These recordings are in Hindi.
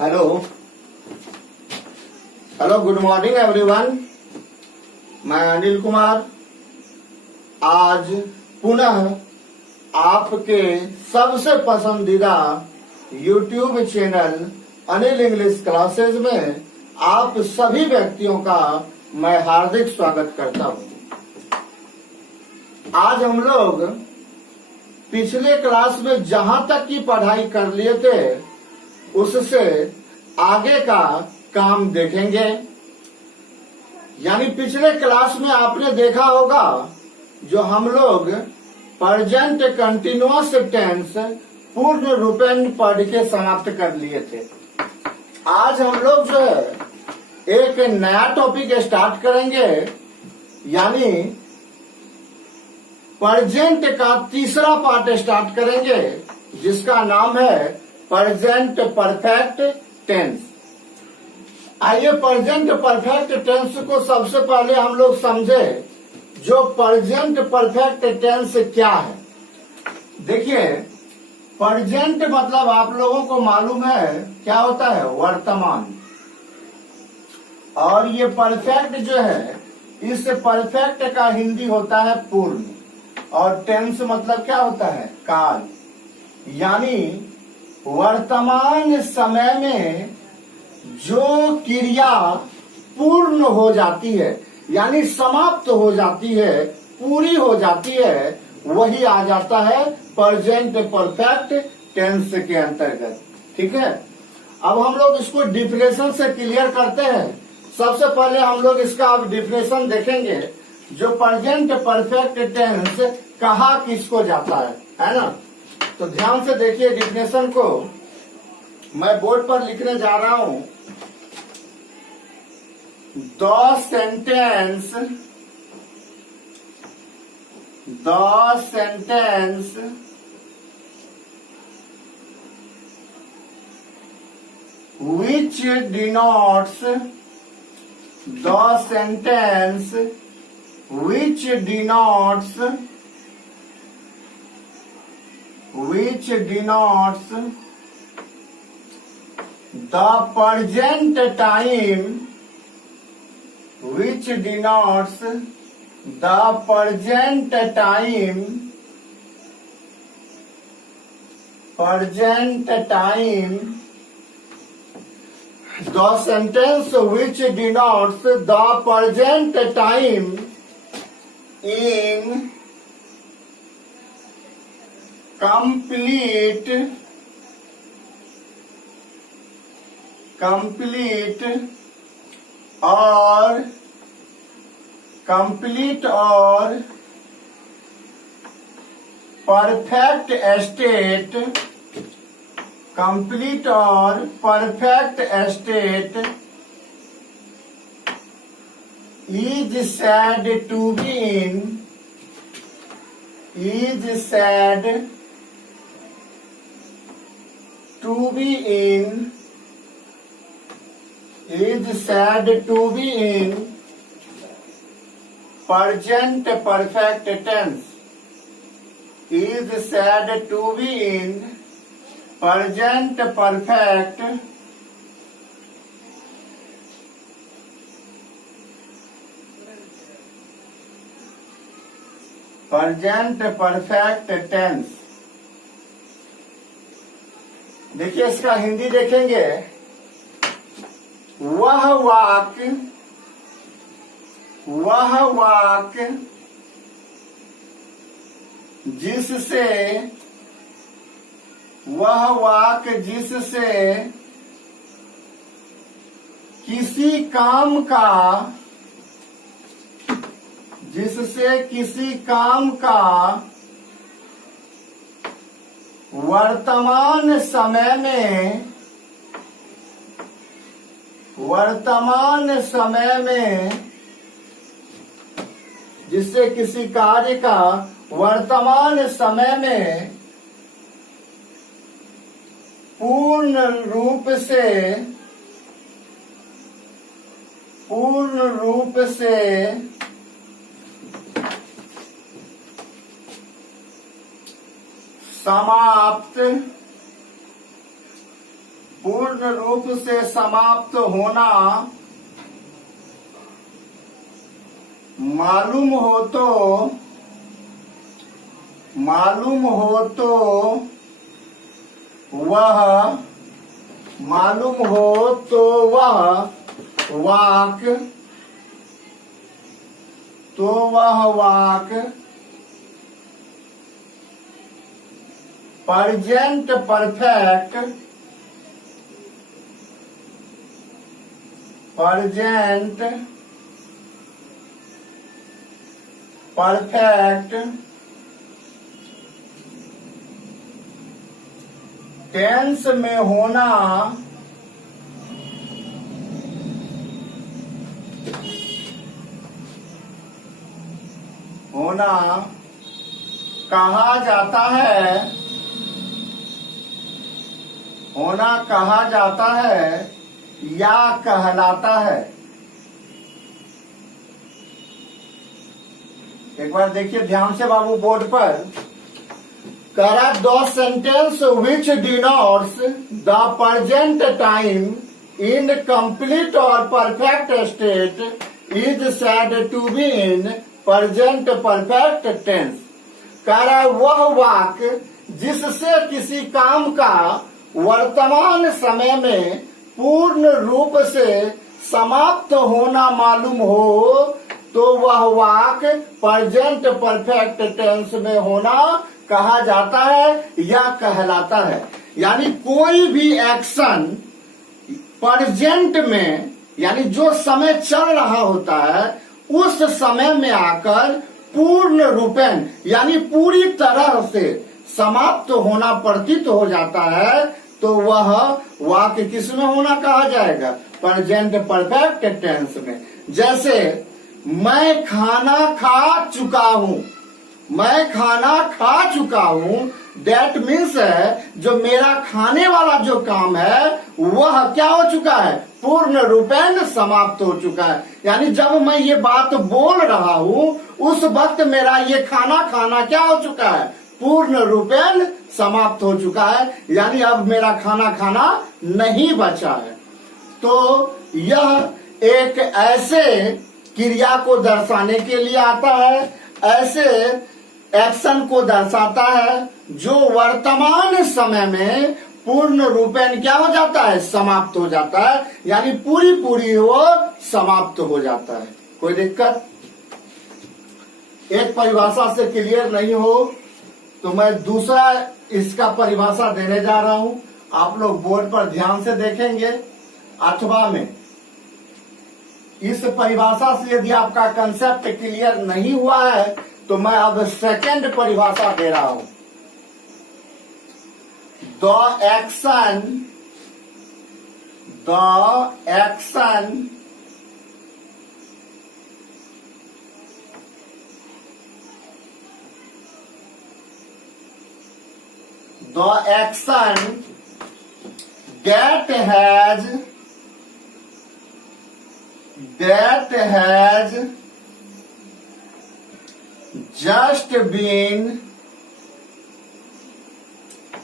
Hello hello, good morning everyone. मैं अनिल कुमार आज पुनः आपके सबसे पसंदीदा YouTube channel Anil English classes में आप सभी व्यक्तियों का मैं हार्दिक स्वागत करता हूं। आज हम लोग पिछले क्लास में जहां तक की पढ़ाई कर लिए थे उससे आगे का काम देखेंगे। यानी पिछले क्लास में आपने देखा होगा जो हम लोग प्रेजेंट कंटिन्यूअस टेंस पूर्ण रूपेण पढ़ के समाप्त कर लिए थे। आज हम लोग जो है एक नया टॉपिक स्टार्ट करेंगे, यानी प्रेजेंट का तीसरा पार्ट स्टार्ट करेंगे जिसका नाम है प्रेजेंट परफेक्ट टेंस। आइए प्रेजेंट परफेक्ट टेंस को सबसे पहले हम लोग समझे। जो प्रेजेंट परफेक्ट टेंस क्या है, देखिए प्रेजेंट मतलब आप लोगों को मालूम है क्या होता है, वर्तमान। और ये परफेक्ट जो है, इस परफेक्ट का हिंदी होता है पूर्ण। और टेंस मतलब क्या होता है, काल। यानी वर्तमान समय में जो क्रिया पूर्ण हो जाती है, यानी समाप्त हो जाती है, पूरी हो जाती है, वही आ जाता है प्रेजेंट परफेक्ट टेंस के अंतर्गत। ठीक है, अब हम लोग इसको डिफिनेशन से क्लियर करते हैं। सबसे पहले हम लोग इसका अब डिफिनेशन देखेंगे। जो प्रेजेंट परफेक्ट टेंस कहा किसको जाता है ना। तो ध्यान से देखिए डिफिनेशन को, मैं बोर्ड पर लिखने जा रहा हूं। The sentence which denotes the present time, the sentence which denotes the present time in complete or perfect state, is said to be in present perfect tense. Is said to be in present perfect tense. देखिए इसका हिंदी देखेंगे। वह वाक जिससे किसी काम का वर्तमान समय में जिससे किसी कार्य का वर्तमान समय में पूर्ण रूप से समाप्त पूर्ण रूप से समाप्त होना मालूम हो तो वह वाक प्रेजेंट परफेक्ट टेंस में होना कहा जाता है या कहलाता है। एक बार देखिए ध्यान से बाबू बोर्ड पर। Correct the sentence which denotes the present time in complete और perfect state is said to be in present perfect tense. कह रहा है वह वाक्य जिससे किसी काम का वर्तमान समय में पूर्ण रूप से समाप्त होना मालूम हो तो वह वाक्य प्रेजेंट परफेक्ट टेंस में होना कहा जाता है या कहलाता है। यानी कोई भी एक्शन प्रेजेंट में यानी जो समय चल रहा होता है उस समय में आकर पूर्ण रूपेण यानी पूरी तरह से समाप्त होना प्रतीत हो जाता है तो वह वाक्य किस में होना कहा जाएगा? प्रेजेंट परफेक्ट टेंस में। जैसे मैं खाना खा चुका हूं, दैट मीन्स है जो मेरा खाने वाला जो काम है वह क्या हो चुका है? पूर्ण रूपेण समाप्त हो चुका है। यानी जब मैं ये बात बोल रहा हूं उस वक्त मेरा ये खाना क्या हो चुका है? पूर्ण रूपेण समाप्त हो चुका है। यानी अब मेरा खाना नहीं बचा है। तो यह एक ऐसे क्रिया को दर्शाने के लिए आता है, ऐसे एक्शन को दर्शाता है जो वर्तमान समय में पूर्ण रूपेण क्या हो जाता है? समाप्त हो जाता है। यानी पूरी वो समाप्त हो जाता है। कोई दिक्कत? एक परिभाषा से क्लियर नहीं हो तो मैं दूसरा इसका परिभाषा देने जा रहा हूं। आप लोग बोर्ड पर ध्यान से देखेंगे। अथवा में इस परिभाषा से यदि आपका कंसेप्ट क्लियर नहीं हुआ है तो मैं अब सेकंड परिभाषा दे रहा हूं। The action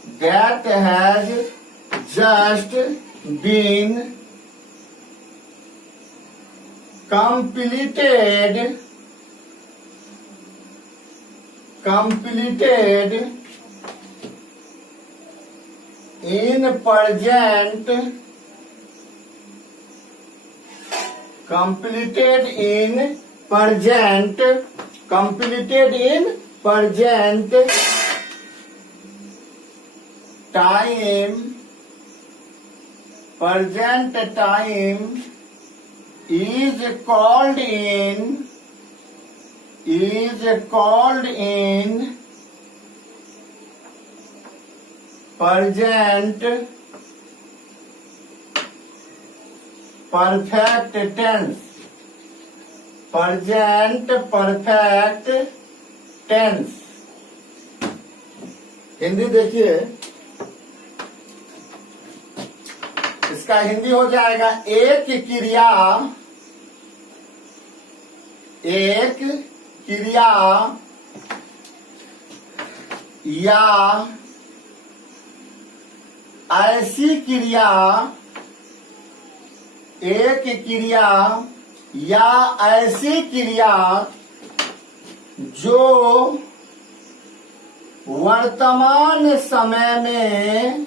that has just been completed in present time is called in present perfect tense। Hindi देखिए, इसका हिंदी हो जाएगा एक क्रिया या ऐसी क्रिया, एक क्रिया या ऐसी क्रिया जो वर्तमान समय में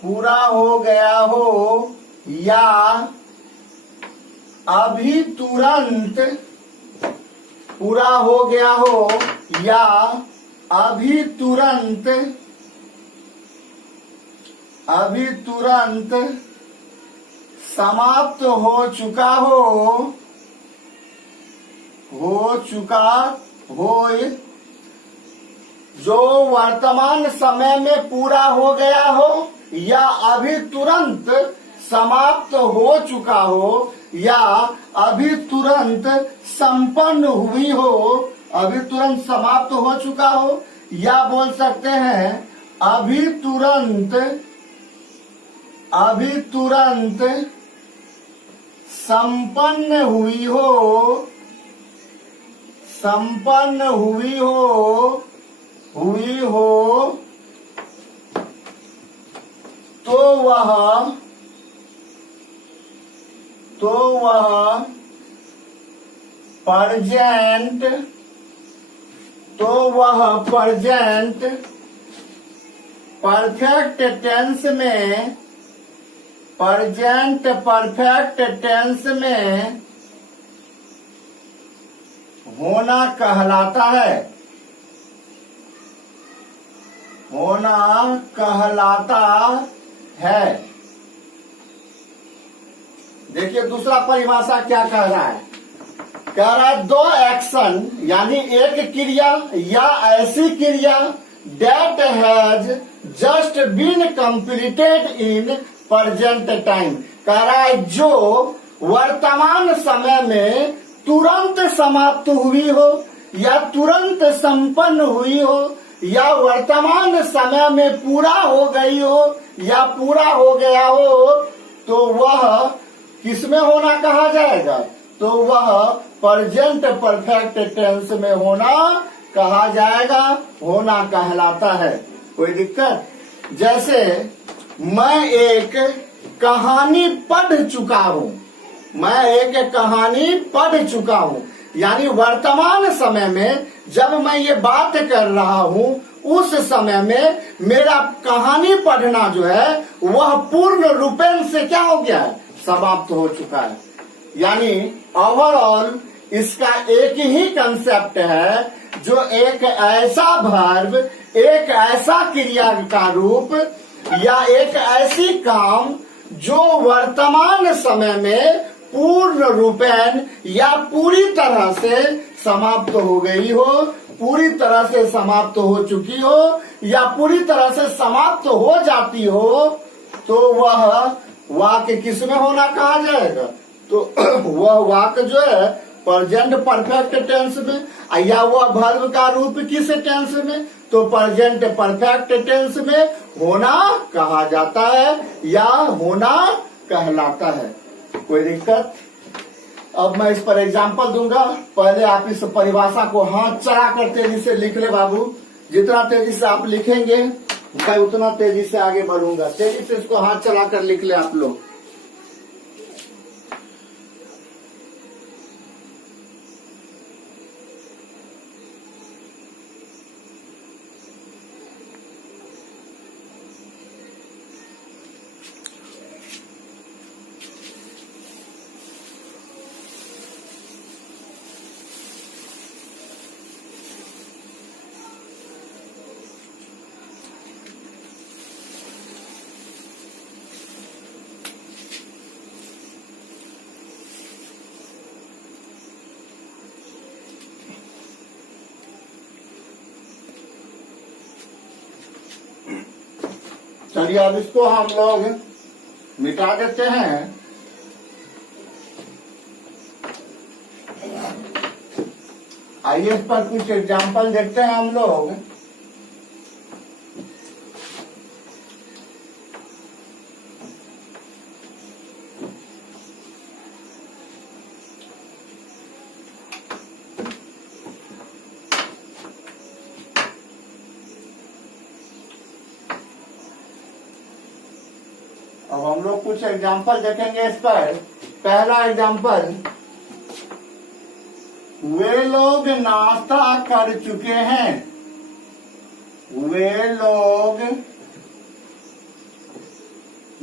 पूरा हो गया हो या अभी तुरंत पूरा हो गया हो या अभी तुरंत समाप्त हो चुका हो जो वर्तमान समय में पूरा हो गया हो या अभी तुरंत समाप्त हो चुका हो या अभी तुरंत संपन्न हुई हो, अभी तुरंत समाप्त हो चुका हो, या बोल सकते हैं अभी तुरंत संपन्न हुई हो तो वह परजेंट परफेक्ट टेंस में होना कहलाता है। देखिए दूसरा परिभाषा क्या कह रहा है, कह रहा है दो एक्शन यानी एक क्रिया या ऐसी क्रिया that has just been completed in present time, कह रहा है जो वर्तमान समय में तुरंत समाप्त हुई हो या तुरंत संपन्न हुई हो या वर्तमान समय में पूरा हो गई हो या पूरा हो गया हो, तो वह किसमें होना कहा जाएगा, तो वह प्रेजेंट परफेक्ट टेंस में होना कहा जाएगा, होना कहलाता है। कोई दिक्कत? जैसे मैं एक कहानी पढ़ चुका हूँ, यानी वर्तमान समय में जब मैं ये बात कर रहा हूँ उस समय में मेरा कहानी पढ़ना जो है वह पूर्ण रूपेण से क्या हो गया है, समाप्त हो चुका है। यानी ओवरऑल इसका एक ही कंसेप्ट है, जो एक ऐसा वर्ब, एक ऐसा क्रिया का रूप या एक ऐसी काम जो वर्तमान समय में पूर्ण रूपेण या पूरी तरह से समाप्त हो गई हो, पूरी तरह से समाप्त हो चुकी हो या पूरी तरह से समाप्त हो जाती हो, तो वह वाक्य किसमें होना कहा जाएगा, तो वह वाक्य जो है प्रेजेंट परफेक्ट टेंस में, या वह वर्ब का रूप किस टेंस में, तो प्रेजेंट परफेक्ट टेंस में होना कहा जाता है या होना कहलाता है। कोई दिक्कत? अब मैं इस पर एग्जाम्पल दूंगा, पहले आप इस परिभाषा को हाथ चढ़ा कर तेजी से लिख ले बाबू। जितना तेजी से आप लिखेंगे मैं उतना तेजी से आगे बढ़ूंगा। तेजी से इसको हाथ चला कर लिख ले आप लोग। चलिए अब इसको हम लोग मिटा देते हैं। आइए इस पर कुछ एग्जाम्पल देखते हैं हम लोग। अब हम लोग कुछ एग्जाम्पल देखेंगे इस पर। पहला एग्जाम्पल, वे लोग नाश्ता कर चुके हैं। वे लोग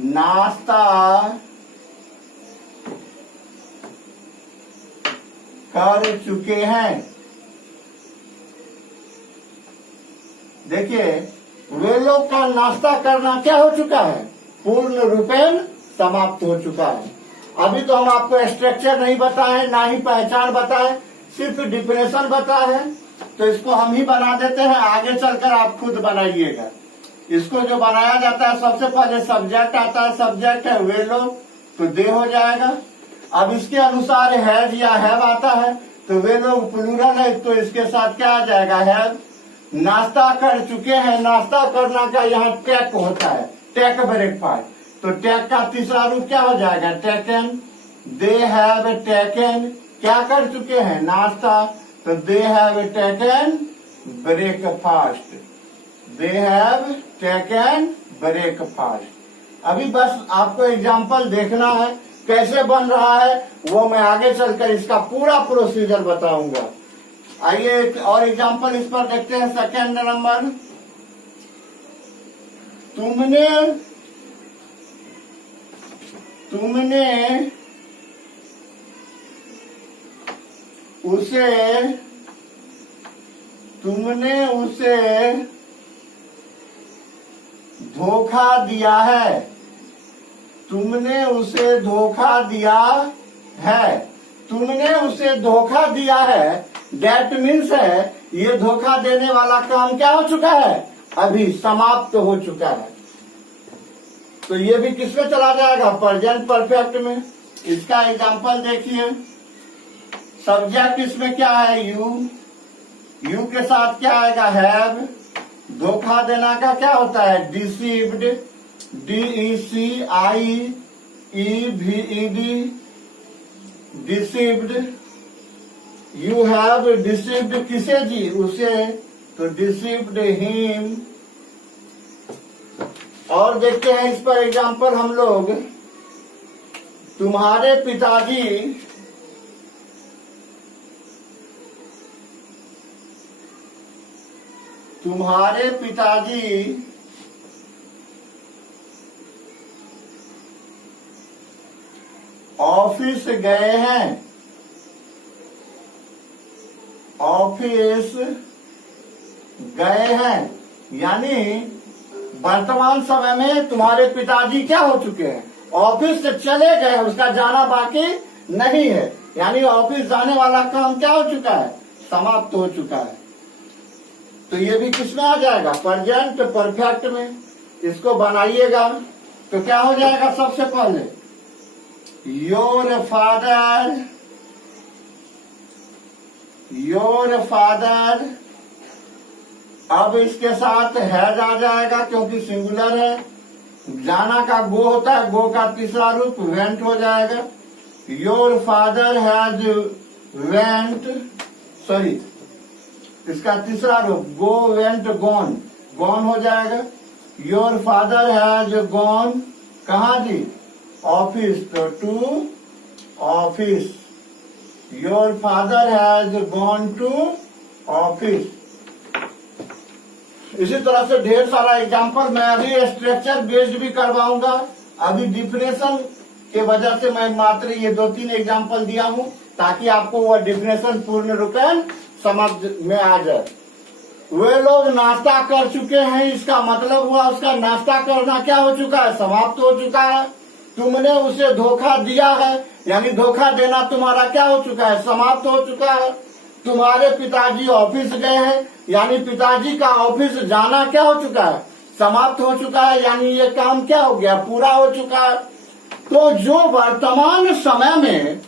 नाश्ता कर चुके हैं। देखिए, वे लोग का नाश्ता करना क्या हो चुका है? पूर्ण रूपेण समाप्त हो चुका है। अभी तो हम आपको स्ट्रक्चर नहीं बताए, ना ही पहचान बताए, सिर्फ डिफिनेशन बताए हैं। तो इसको हम ही बना देते हैं, आगे चलकर आप खुद बनाइएगा। इसको जो बनाया जाता है, सबसे पहले सब्जेक्ट आता है। सब्जेक्ट है वे लोग, तो दे हो जाएगा। अब इसके अनुसार हैज या हैव आता है, तो वे लोग प्लूरल है, तो इसके साथ क्या आ जाएगा? हैव। नाश्ता कर चुके हैं, नाश्ता करना का यहाँ टेक होता है, टेक ब्रेकफास्ट। तो टेक का तीसरा रूप क्या हो जाएगा? टेकन। दे हैव टेकन, क्या कर चुके हैं? नाश्ता। तो they have taken breakfast. They have taken breakfast. अभी बस आपको एग्जाम्पल देखना है कैसे बन रहा है, वो मैं आगे चलकर इसका पूरा प्रोसीजर बताऊंगा। आइए एक और एग्जाम्पल इस पर देखते हैं। सेकेंड नंबर, तुमने उसे धोखा दिया है। तुमने उसे धोखा दिया है। तुमने उसे धोखा दिया है, दैट मीन्स है ये धोखा देने वाला काम क्या हो चुका है? अभी समाप्त हो चुका है। तो ये भी किसमें चला जाएगा? प्रेजेंट परफेक्ट में। इसका एग्जांपल देखिए। सब्जेक्ट इसमें क्या है? यू। यू के साथ क्या आएगा? हैव। धोखा देना का क्या होता है? Deceived. DECIEVED, deceived. You have deceived किसे जी? उसे। तो डिसीव्ड हिम। और देखते हैं इस पर एग्जाम्पल हम लोग। तुम्हारे पिताजी ऑफिस गए हैं। ऑफिस गए हैं यानी वर्तमान समय में तुम्हारे पिताजी क्या हो चुके हैं? ऑफिस से चले गए, उसका जाना बाकी नहीं है। यानी ऑफिस जाने वाला काम क्या हो चुका है? समाप्त हो चुका है। तो ये भी किसमें आ जाएगा? प्रेजेंट परफेक्ट में। इसको बनाइएगा तो क्या हो जाएगा? सबसे पहले योर फादर। अब इसके साथ हैज आ जाएगा क्योंकि सिंगुलर है। जाना का गो होता है, गो का तीसरा रूप वेंट हो जाएगा। Your father has went, sorry इसका तीसरा रूप गो वेंट गॉन, गॉन हो जाएगा। योर फादर हैज गॉन कहाँ जी? ऑफिस, तो to office. Your father has gone to office. इसी तरह से ढेर सारा एग्जाम्पल मैं अभी स्ट्रक्चर बेस्ड भी करवाऊंगा। अभी डिफिनेशन के वजह से मैं मात्र ये 2-3 एग्जाम्पल दिया हूँ ताकि आपको वह डिफिनेशन पूर्ण रूपेण समझ में आ जाए। वे लोग नाश्ता कर चुके हैं, इसका मतलब हुआ उसका नाश्ता करना क्या हो चुका है? समाप्त हो चुका है। तुमने उसे धोखा दिया है यानी धोखा देना तुम्हारा क्या हो चुका है? समाप्त हो चुका है। तुम्हारे पिताजी ऑफिस गए हैं यानी पिताजी का ऑफिस जाना क्या हो चुका है? समाप्त हो चुका है। यानी ये काम क्या हो गया? पूरा हो चुका है। तो जो वर्तमान समय में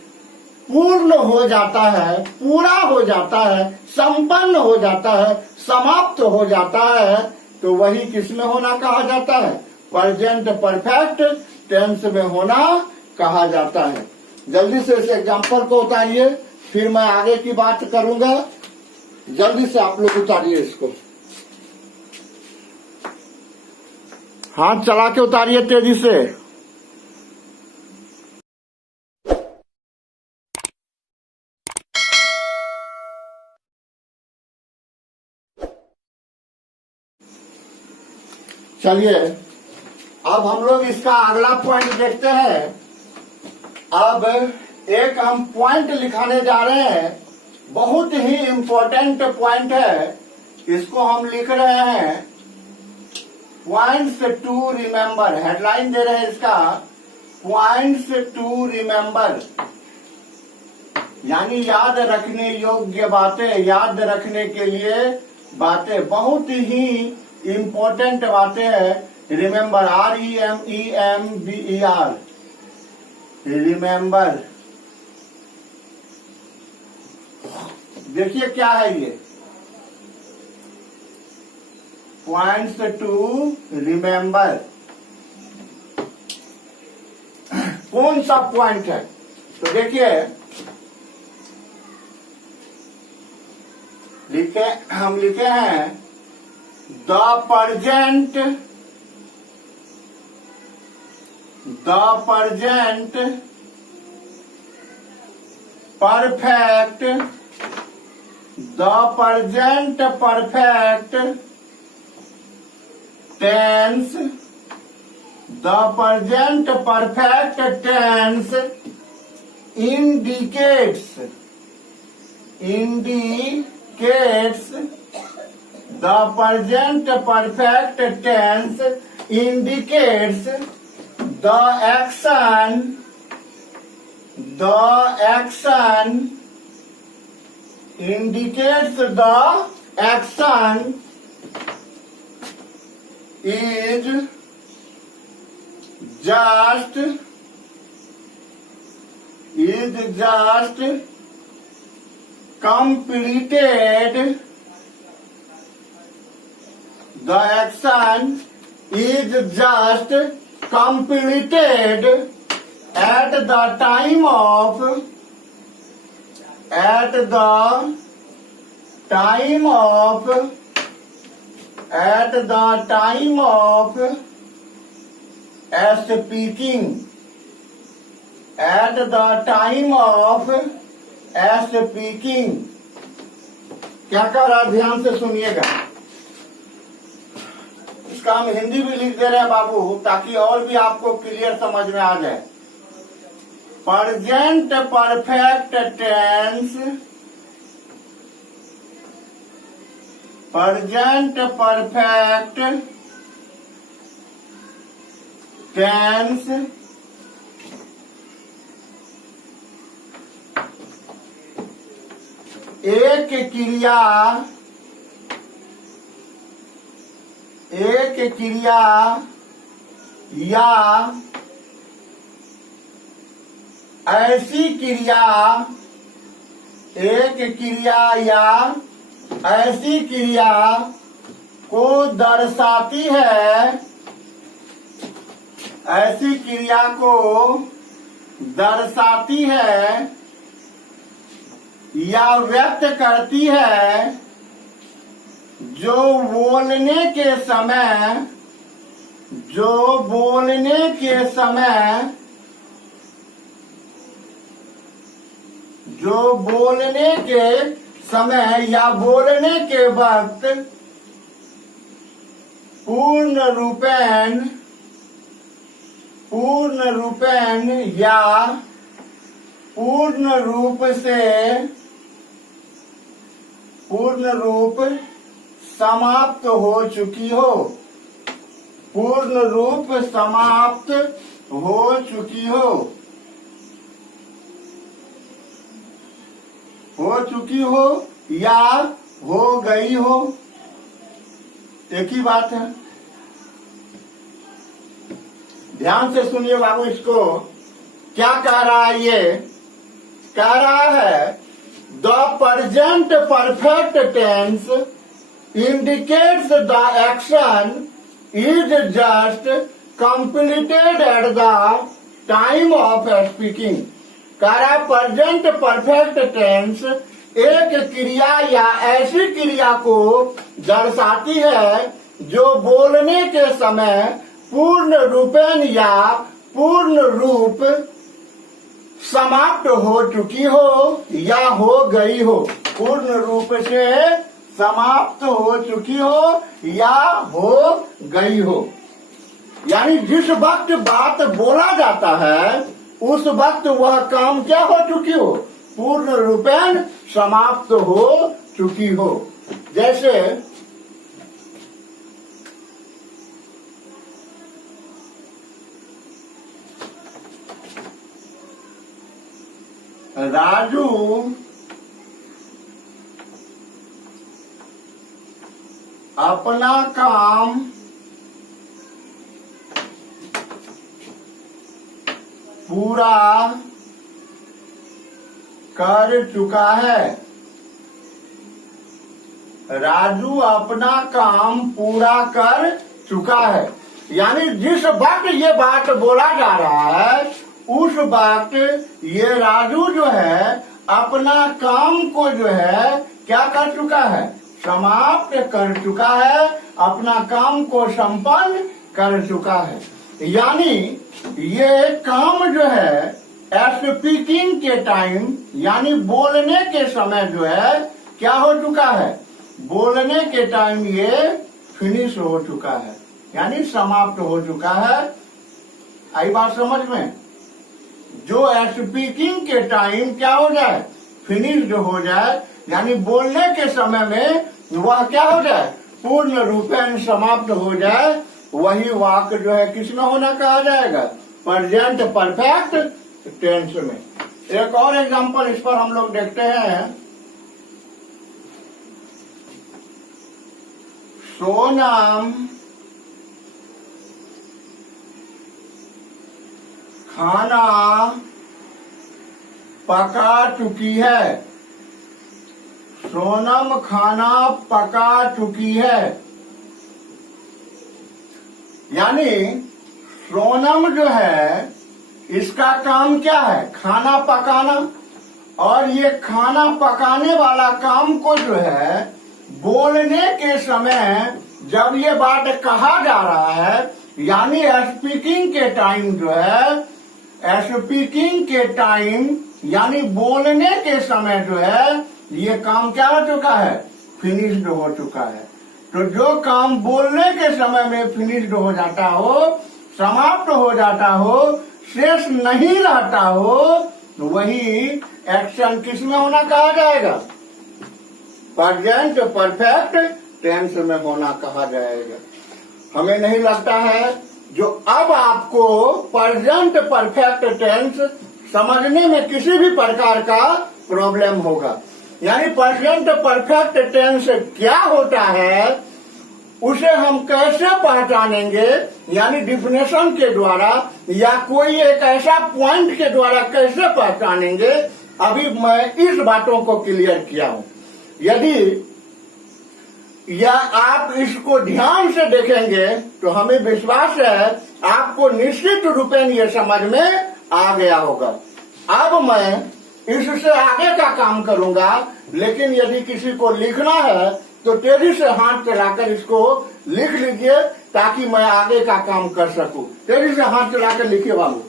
पूर्ण हो जाता है, पूरा हो जाता है, संपन्न हो जाता है, समाप्त हो जाता है, तो वही किसमें होना कहा जाता है? प्रेजेंट परफेक्ट टेंस में होना कहा जाता है। जल्दी से इस एग्जाम्पल को उतारिए, फिर मैं आगे की बात करूंगा। जल्दी से आप लोग उतारिए इसको, हाथ चला के उतारिए तेजी से। चलिए अब हम लोग इसका अगला पॉइंट देखते हैं। अब एक हम पॉइंट लिखाने जा रहे हैं, बहुत ही इंपॉर्टेंट पॉइंट है। इसको हम लिख रहे हैं पॉइंट्स टू रिमेंबर। हेडलाइन दे रहे हैं इसका पॉइंट्स टू रिमेंबर, यानी याद रखने योग्य बातें, याद रखने के लिए बातें, बहुत ही इंपॉर्टेंट बातें हैं। Remember, REMEMBER, remember. देखिए क्या है ये पॉइंट्स टू रिमेंबर। कौन सा पॉइंट है? तो देखिए हम लिखे हैं the present perfect tense, the present perfect tense indicates the present perfect tense indicates the action indicates the action is just completed. The action is just completed at the time of speaking. At the time of speaking. क्या कह रहा है, ध्यान से सुनिएगा। इसका हम हिंदी भी लिख दे रहे हैं बाबू, ताकि और भी आपको क्लियर समझ में आ जाए। Present perfect tense, present perfect tense एक क्रिया या ऐसी क्रिया, एक क्रिया या ऐसी क्रिया को दर्शाती है, ऐसी क्रिया को दर्शाती है या व्यक्त करती है जो बोलने के समय या बोलने के वक्त पूर्ण रूपेण या पूर्ण रूप समाप्त हो चुकी हो, पूर्ण रूप समाप्त हो चुकी हो या हो गई हो, एक ही बात है। ध्यान से सुनिए बाबू, इसको क्या कह रहा है? ये कह रहा है the present perfect tense indicates the action is just completed at the time of speaking. कह रहा है प्रेजेंट परफेक्ट टेंस एक क्रिया या ऐसी क्रिया को दर्शाती है जो बोलने के समय पूर्ण रूपेण या पूर्ण रूप समाप्त हो चुकी हो या हो गई हो, पूर्ण रूप से समाप्त हो चुकी हो या हो गई हो। यानी जिस वक्त बात बोला जाता है उस वक्त वह काम क्या हो चुकी हो, पूर्ण रूपेण समाप्त हो चुकी हो। जैसे राजू अपना काम पूरा कर चुका है। राजू अपना काम पूरा कर चुका है। यानी जिस वक्त ये बात बोला जा रहा है उस वक्त ये राजू जो है अपना काम को जो है क्या कर चुका है, समाप्त कर चुका है, अपना काम को संपन्न कर चुका है। यानी ये काम जो है स्पीकिंग के टाइम यानी बोलने के समय जो है क्या हो चुका है, बोलने के टाइम ये फिनिश हो चुका है, यानी समाप्त हो चुका है। आई बात समझ में? जो स्पीकिंग के टाइम क्या हो जाए, फिनिश हो जाए, यानी बोलने के समय में वह क्या हो जाए, पूर्ण रूपेण समाप्त हो जाए, वही वाक्य जो है किसमें होना कहा जाएगा, प्रेजेंट परफेक्ट टेंस में। एक और एग्जांपल इस पर हम लोग देखते हैं। सोनम खाना पका चुकी है। सोनम खाना पका चुकी है। यानी सोनम जो है इसका काम क्या है, खाना पकाना, और ये खाना पकाने वाला काम को जो है बोलने के समय जब ये बात कहा जा रहा है यानी स्पीकिंग के टाइम जो है, स्पीकिंग के टाइम यानी बोलने के समय जो है ये काम क्या हो चुका है, फिनिश्ड हो चुका है। तो जो काम बोलने के समय में फिनिश्ड हो जाता हो, समाप्त हो जाता हो, शेष नहीं रहता हो, वही एक्शन किसमें होना कहा जाएगा, प्रेजेंट परफेक्ट टेंस में होना कहा जाएगा। हमें नहीं लगता है जो अब आपको प्रेजेंट परफेक्ट टेंस समझने में किसी भी प्रकार का प्रॉब्लम होगा। यानी प्रेजेंट परफेक्ट टेंस क्या होता है, उसे हम कैसे पहचानेंगे, यानी डिफिनेशन के द्वारा या कोई एक ऐसा पॉइंट के द्वारा कैसे पहचानेंगे, अभी मैं इस बातों को क्लियर किया हूं। यदि या आप इसको ध्यान से देखेंगे तो हमें विश्वास है आपको निश्चित रूपेण ये समझ में आ गया होगा। अब मैं इससे आगे का काम करूंगा, लेकिन यदि किसी को लिखना है तो तेजी से हाथ चलाकर इसको लिख लीजिए ताकि मैं आगे का काम कर सकूं। तेजी से हाथ चलाकर लिखिए बाबू।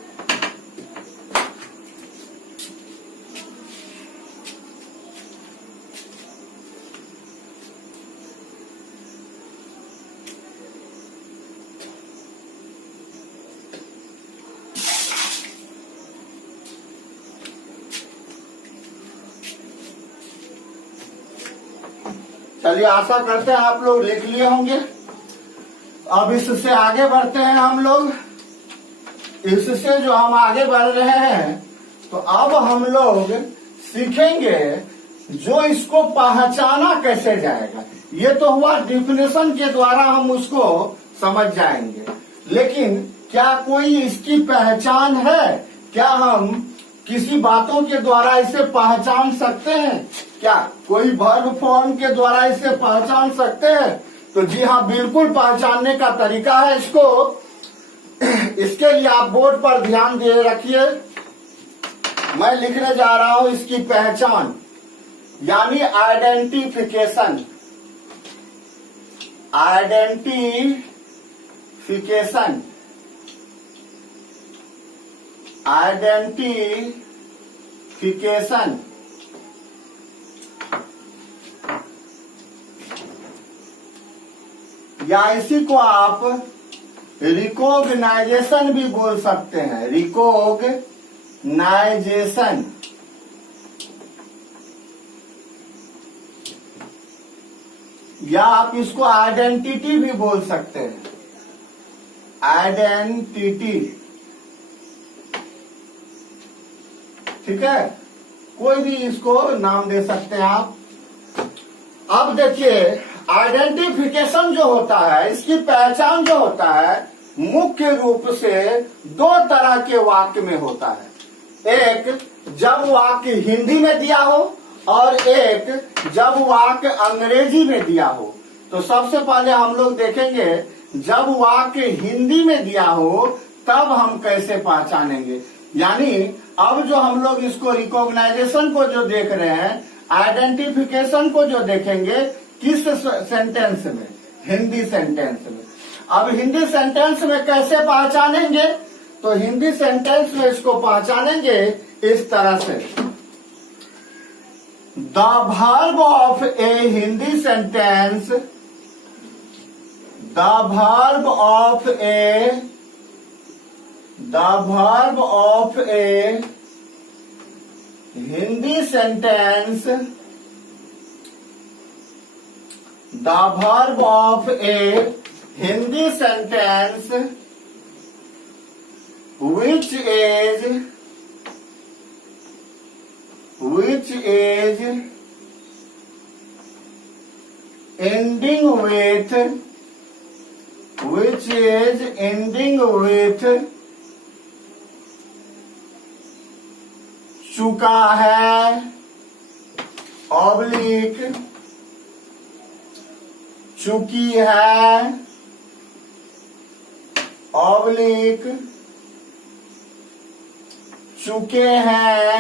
चलिए, आशा करते हैं आप लोग लिख लिए होंगे। अब इससे आगे बढ़ते हैं हम लोग। इससे जो हम आगे बढ़ रहे हैं तो अब हम लोग सीखेंगे जो इसको पहचाना कैसे जाएगा। ये तो हुआ डिफिनेशन के द्वारा हम उसको समझ जाएंगे, लेकिन क्या कोई इसकी पहचान है? क्या हम किसी बातों के द्वारा इसे पहचान सकते हैं? क्या कोई वर्ब फॉर्म के द्वारा इसे पहचान सकते हैं? तो जी हाँ, बिल्कुल पहचानने का तरीका है इसको। इसके लिए आप बोर्ड पर ध्यान दे रखिए। मैं लिखने जा रहा हूं इसकी पहचान, यानी आइडेंटिफिकेशन। Identification, identification. या इसी को आप रिकॉग्नाइजेशन भी बोल सकते हैं, रिकॉग्नाइजेशन। या आप इसको आइडेंटिटी भी बोल सकते हैं, आइडेंटिटी। ठीक है, कोई भी इसको नाम दे सकते हैं आप। अब देखिए, आइडेंटिफिकेशन जो होता है, इसकी पहचान जो होता है, मुख्य रूप से दो तरह के वाक्य में होता है। एक जब वाक्य हिंदी में दिया हो और एक जब वाक्य अंग्रेजी में दिया हो। तो सबसे पहले हम लोग देखेंगे जब वाक्य हिंदी में दिया हो तब हम कैसे पहचानेंगे। यानी अब जो हम लोग इसको रिकॉग्नाइजेशन को जो देख रहे हैं, आइडेंटिफिकेशन को जो देखेंगे किस सेंटेंस में, हिंदी सेंटेंस में। अब हिंदी सेंटेंस में कैसे पहचानेंगे, तो हिंदी सेंटेंस में इसको पहचानेंगे इस तरह से। The verb of A Hindi sentence, the verb of A Hindi sentence, the verb of A Hindi sentence which is ending with चुका है, ऑब्लिक चुकी है, ऑब्लिक चुके हैं,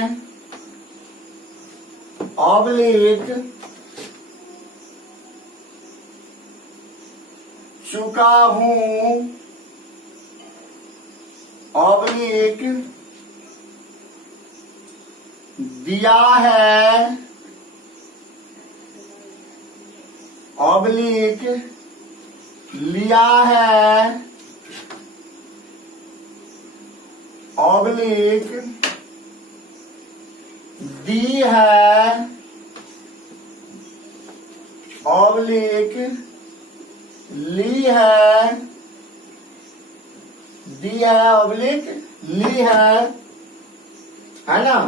ऑब्लिक चुका हूं, ऑब्लिक दिया है, ऑब्लिक लिया है, ऑब्लिक दी है, ऑब्लिक ली है, दी है, ऑब्लिक ली है ना।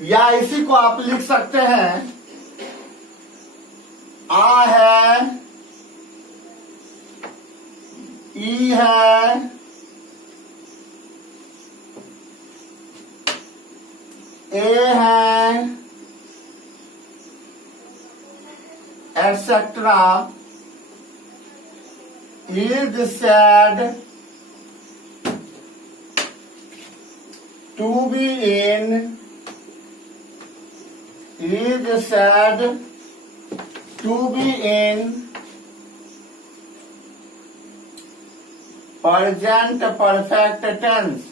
या इसी को आप लिख सकते हैं, आ है, ई है, ए है, etcetera, is said, to be in, is said to be in present perfect tense,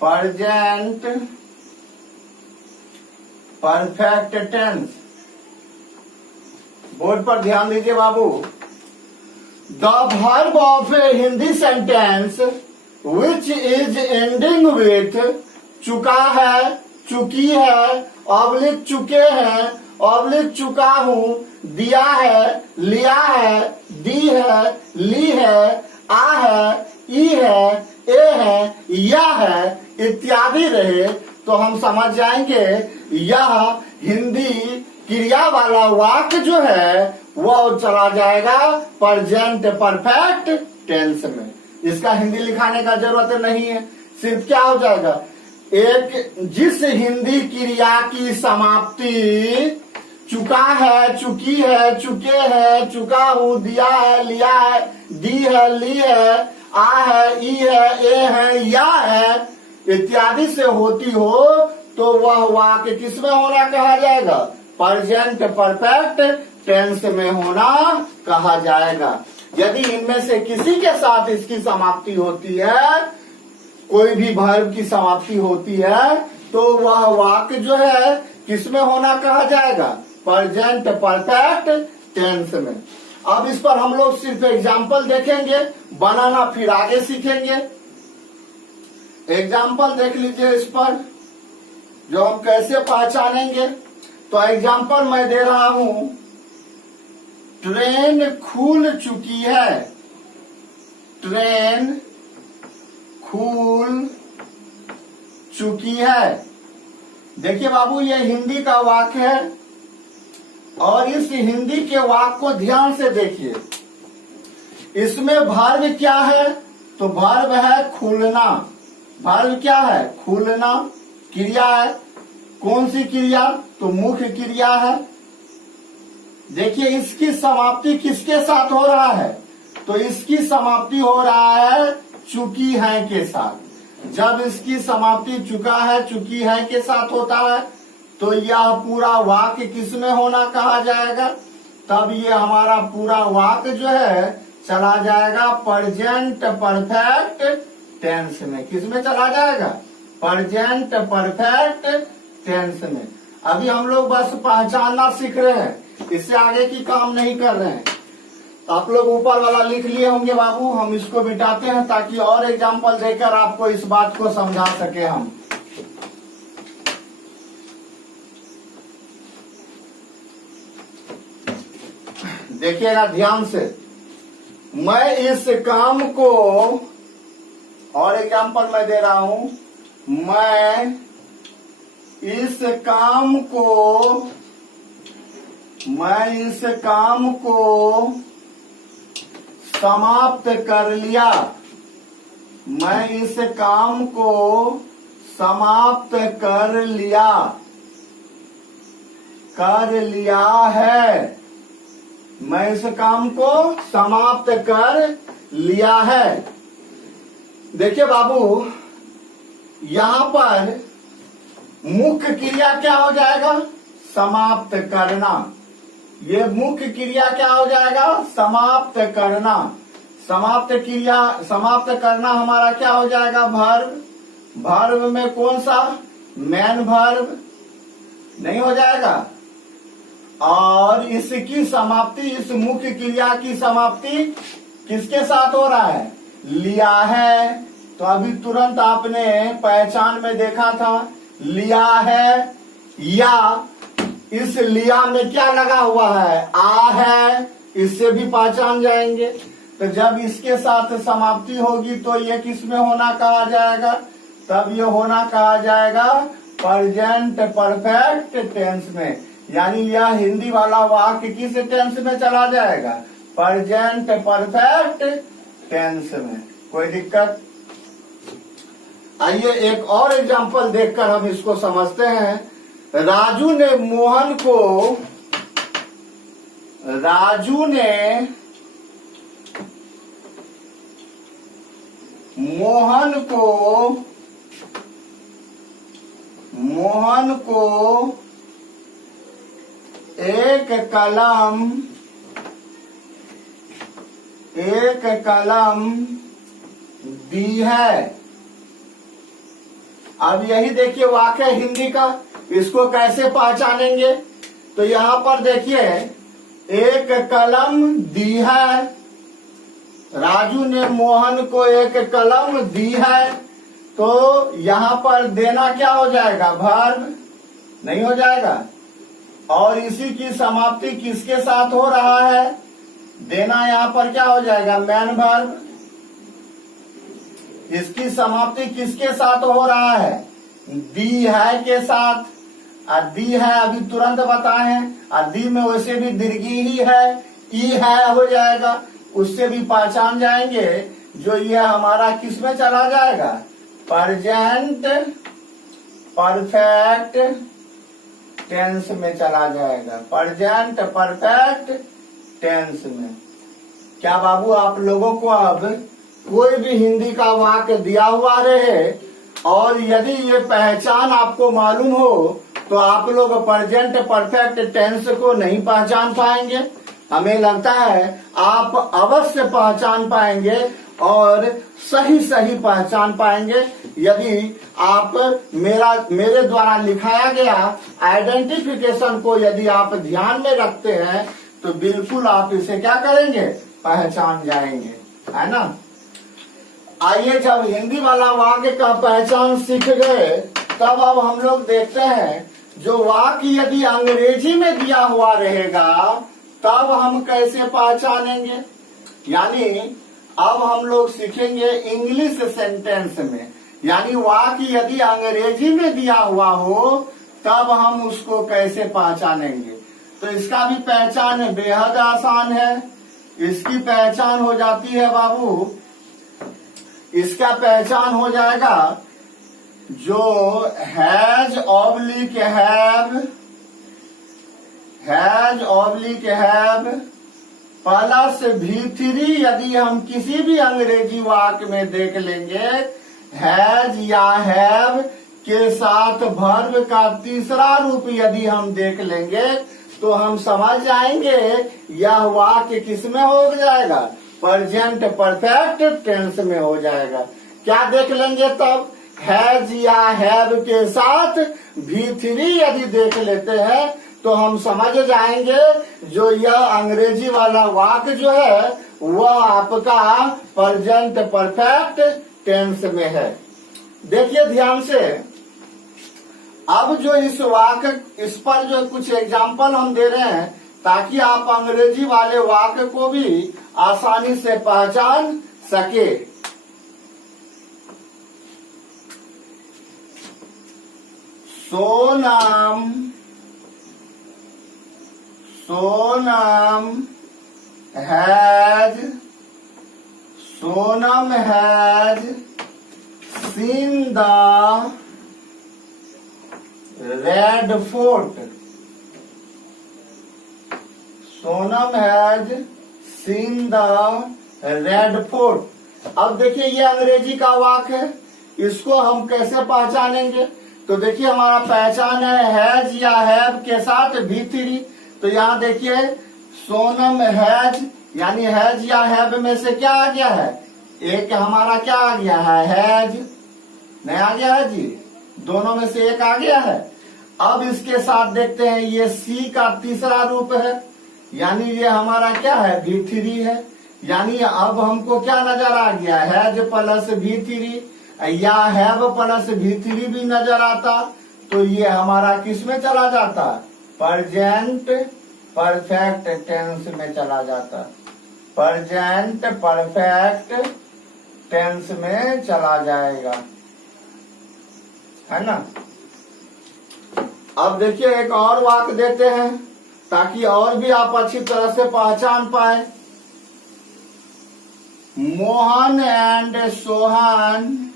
present perfect tense। Board पर ध्यान दीजिए बाबू। The verb of a Hindi sentence which is ending with चुका है, चुकी है, ऑब्लिक चुके हैं, ऑब्लिक चुका हूं, दिया है, लिया है, दी है, ली है, आ है, ई है, ए है, या है इत्यादि रहे तो हम समझ जाएंगे यह हिंदी क्रिया वाला वाक्य जो है वह चला जाएगा प्रेजेंट परफेक्ट टेंस में। इसका हिंदी लिखाने का जरूरत नहीं है, सिर्फ क्या हो जाएगा, एक जिस हिंदी क्रिया की समाप्ति चुका है, चुकी है, चुके हैं, चुका हूं, दिया है, लिया है, दी है, ली है, आ है, ई है, ए है, या है इत्यादि से होती हो तो वह वाक्य किस में होना कहा जाएगा, प्रेजेंट परफेक्ट टेंस में होना कहा जाएगा। यदि इनमें से किसी के साथ इसकी समाप्ति होती है, कोई भी वर्ब की समाप्ति होती है तो वह वाक्य जो है किसमें होना कहा जाएगा, प्रेजेंट परफेक्ट टेंस में। अब इस पर हम लोग सिर्फ एग्जाम्पल देखेंगे, बनाना फिर आगे सीखेंगे। एग्जाम्पल देख लीजिए इस पर, जो हम कैसे पहचानेंगे। तो एग्जाम्पल मैं दे रहा हूं, ट्रेन खुल चुकी है। ट्रेन खुल चुकी है। देखिए बाबू, ये हिंदी का वाक्य है और इस हिंदी के वाक्य को ध्यान से देखिए। इसमें वर्ब क्या है? तो वर्ब है खुलना। वर्ब क्या है? खुलना। क्रिया है, कौन सी क्रिया? तो मुख्य क्रिया है। देखिए इसकी समाप्ति किसके साथ हो रहा है? तो इसकी समाप्ति हो रहा है चुकी है के साथ। जब इसकी समाप्ति चुका है, चुकी है के साथ होता है तो यह पूरा वाक्य किसमें होना कहा जाएगा? तब ये हमारा पूरा वाक्य जो है चला जाएगा प्रेजेंट परफेक्ट टेंस में। किसमें चला जाएगा? प्रेजेंट परफेक्ट टेंस में। अभी हम लोग बस पहचानना सीख रहे हैं, इससे आगे की काम नहीं कर रहे हैं। आप लोग ऊपर वाला लिख लिए होंगे बाबू, हम इसको मिटाते हैं ताकि और एग्जाम्पल देकर आपको इस बात को समझा सके हम। देखिएगा ध्यान से, मैं इस काम को, और एग्जाम्पल मैं दे रहा हूं, मैं इस काम को समाप्त कर लिया। मैं इस काम को समाप्त कर लिया है। मैं इस काम को समाप्त कर लिया है। देखिए बाबू, यहां पर मुख्य क्रिया क्या हो जाएगा? समाप्त करना। ये मुख्य क्रिया क्या हो जाएगा? समाप्त करना। समाप्त करना हमारा क्या हो जाएगा? वर्ब। वर्ब में कौन सा? मेन वर्ब नहीं हो जाएगा। और इसकी समाप्ति, इस मुख्य क्रिया की समाप्ति किसके साथ हो रहा है? लिया है। तो अभी तुरंत आपने पहचान में देखा था, लिया है, या इस लिया में क्या लगा हुआ है? आ है। इससे भी पहचान जाएंगे। तो जब इसके साथ समाप्ति होगी तो ये किस में होना कहा जाएगा? तब ये होना कहा जाएगा प्रेजेंट परफेक्ट टेंस में। यानी यह हिंदी वाला वाक्य किस टेंस में चला जाएगा? प्रेजेंट परफेक्ट टेंस में। कोई दिक्कत? आइए एक और एग्जांपल देखकर हम इसको समझते हैं। राजू ने मोहन को एक कलम दी है। अब यही देखिए वाक्य हिंदी का, इसको कैसे पहचानेंगे? तो यहाँ पर देखिए, एक कलम दी है। राजू ने मोहन को एक कलम दी है। तो यहाँ पर देना क्या हो जाएगा? वर्ब नहीं हो जाएगा। और इसी की समाप्ति किसके साथ हो रहा है? देना यहाँ पर क्या हो जाएगा? Main verb. इसकी समाप्ति किसके साथ हो रहा है? दी है के साथ। दी है अभी तुरंत बताए हैं। दी में वैसे भी दीर्घी ही है, ई है हो जाएगा। उससे भी पहचान जाएंगे जो ये हमारा किस में चला जाएगा? प्रेजेंट परफेक्ट टेंस में चला जाएगा। प्रेजेंट परफेक्ट टेंस में। क्या बाबू आप लोगों को अब कोई भी हिंदी का वाक्य दिया हुआ रहे और यदि ये पहचान आपको मालूम हो तो आप लोग प्रेजेंट परफेक्ट टेंस को नहीं पहचान पाएंगे? हमें लगता है आप अवश्य पहचान पाएंगे और सही सही पहचान पाएंगे। यदि आप मेरे द्वारा लिखाया गया आइडेंटिफिकेशन को यदि आप ध्यान में रखते हैं तो बिल्कुल आप इसे क्या करेंगे, पहचान जाएंगे, है ना। आइए, जब हिंदी वाला वाक्य का पहचान सीख गए तब अब हम लोग देखते हैं जो वाक्य यदि अंग्रेजी में दिया हुआ रहेगा तब हम कैसे पहचानेंगे। यानी अब हम लोग सीखेंगे इंग्लिश सेंटेंस में, यानी वाक्य यदि अंग्रेजी में दिया हुआ हो तब हम उसको कैसे पहचानेंगे। तो इसका भी पहचान बेहद आसान है। इसकी पहचान हो जाती है बाबू, इसका पहचान हो जाएगा जो has oblique have plus V3 यदि हम किसी भी अंग्रेजी वाक्य में देख लेंगे, हैज या हैव के साथ वर्ब का तीसरा रूप यदि हम देख लेंगे तो हम समझ जाएंगे यह वाक्य किसमें हो जाएगा, प्रेजेंट परफेक्ट टेंस में हो जाएगा। क्या देख लेंगे तब, हैज या हैव के साथ V3 यदि देख लेते हैं तो हम समझ जाएंगे जो यह अंग्रेजी वाला वाक्य जो है वह आपका प्रेजेंट परफेक्ट टेंस में है। देखिए ध्यान से, अब जो इस वाक्य, इस पर जो कुछ एग्जाम्पल हम दे रहे हैं ताकि आप अंग्रेजी वाले वाक्य को भी आसानी से पहचान सके। Sonam has seen the red fort. Sonam has seen the red fort. अब देखिए ये अंग्रेजी का वाक्य है, इसको हम कैसे पहचानेंगे। तो देखिए हमारा पहचान है हैज या हैव के साथ V3। तो यहाँ देखिए सोनम हैज यानी हैज या हैव में से क्या आ गया है, एक हमारा क्या आ गया है, हैज नहीं आ गया है जी, दोनों में से एक आ गया है। अब इसके साथ देखते हैं ये सी का तीसरा रूप है, यानी ये हमारा क्या है, V3 है। यानी अब हमको क्या नजर आ गया, हैज प्लस V3 या हैव प्लस V3 भी नजर आता तो ये हमारा किस में चला जाता, प्रेजेंट परफेक्ट टेंस में चला जाता, प्रेजेंट परफेक्ट टेंस में चला जाएगा, है ना। अब देखिए एक और वाक्य देते हैं ताकि और भी आप अच्छी तरह से पहचान पाए। Mohan and Sohan,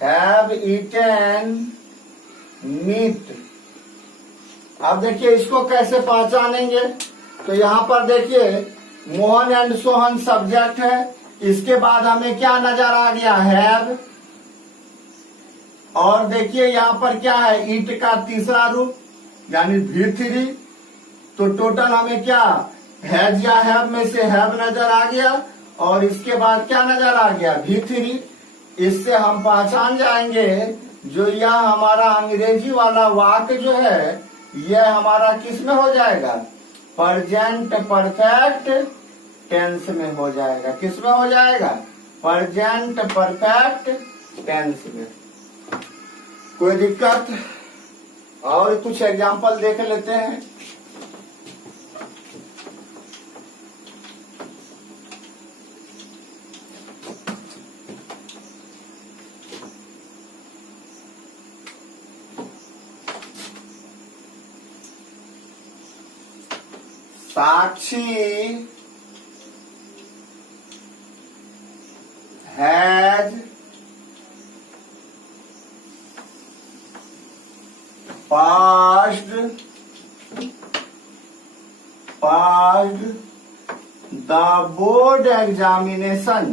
have eaten meat। अब देखिए इसको कैसे पहचानेंगे। तो यहाँ पर देखिए मोहन एंड सोहन सब्जेक्ट है, इसके बाद हमें क्या नजर आ गया, हैव। और देखिए यहाँ पर क्या है, ईट का तीसरा रूप यानी V3। तो टोटल हमें क्या, हैज या हैव में से हैव नजर आ गया और इसके बाद क्या नजर आ गया, V3। इससे हम पहचान जाएंगे जो यह हमारा अंग्रेजी वाला वाक्य जो है यह हमारा किस में हो जाएगा, प्रेजेंट परफेक्ट टेंस में हो जाएगा। किस में हो जाएगा, प्रेजेंट परफेक्ट टेंस में। कोई दिक्कत, और कुछ एग्जाम्पल देख लेते हैं। Sakshi has pass passed the board examination.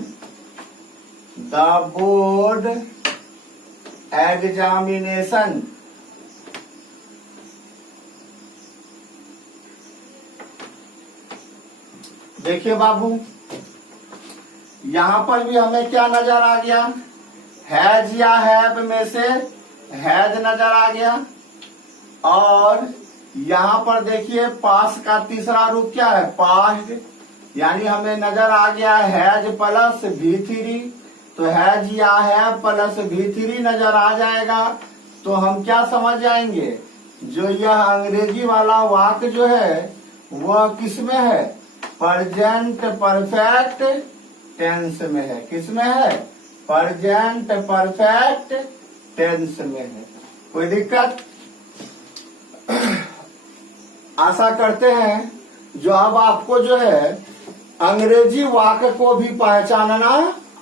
The board examination. देखिए बाबू, यहां पर भी हमें क्या नजर आ गया? हैज या हैव में से हैज नजर आ गया। और यहां पर देखिए पास का तीसरा रूप क्या है? पास्ट। यानी हमें नजर आ गया हैज प्लस V3, तो हैज या हैव प्लस V3 नजर आ जाएगा। तो हम क्या समझ जाएंगे? जो यह अंग्रेजी वाला वाक्य जो है वह किस में है? प्रेजेंट परफेक्ट टेंस में है। किस में है? प्रेजेंट परफेक्ट टेंस में है। कोई दिक्कत? आशा करते हैं जो अब आपको जो है अंग्रेजी वाक्य को भी पहचानना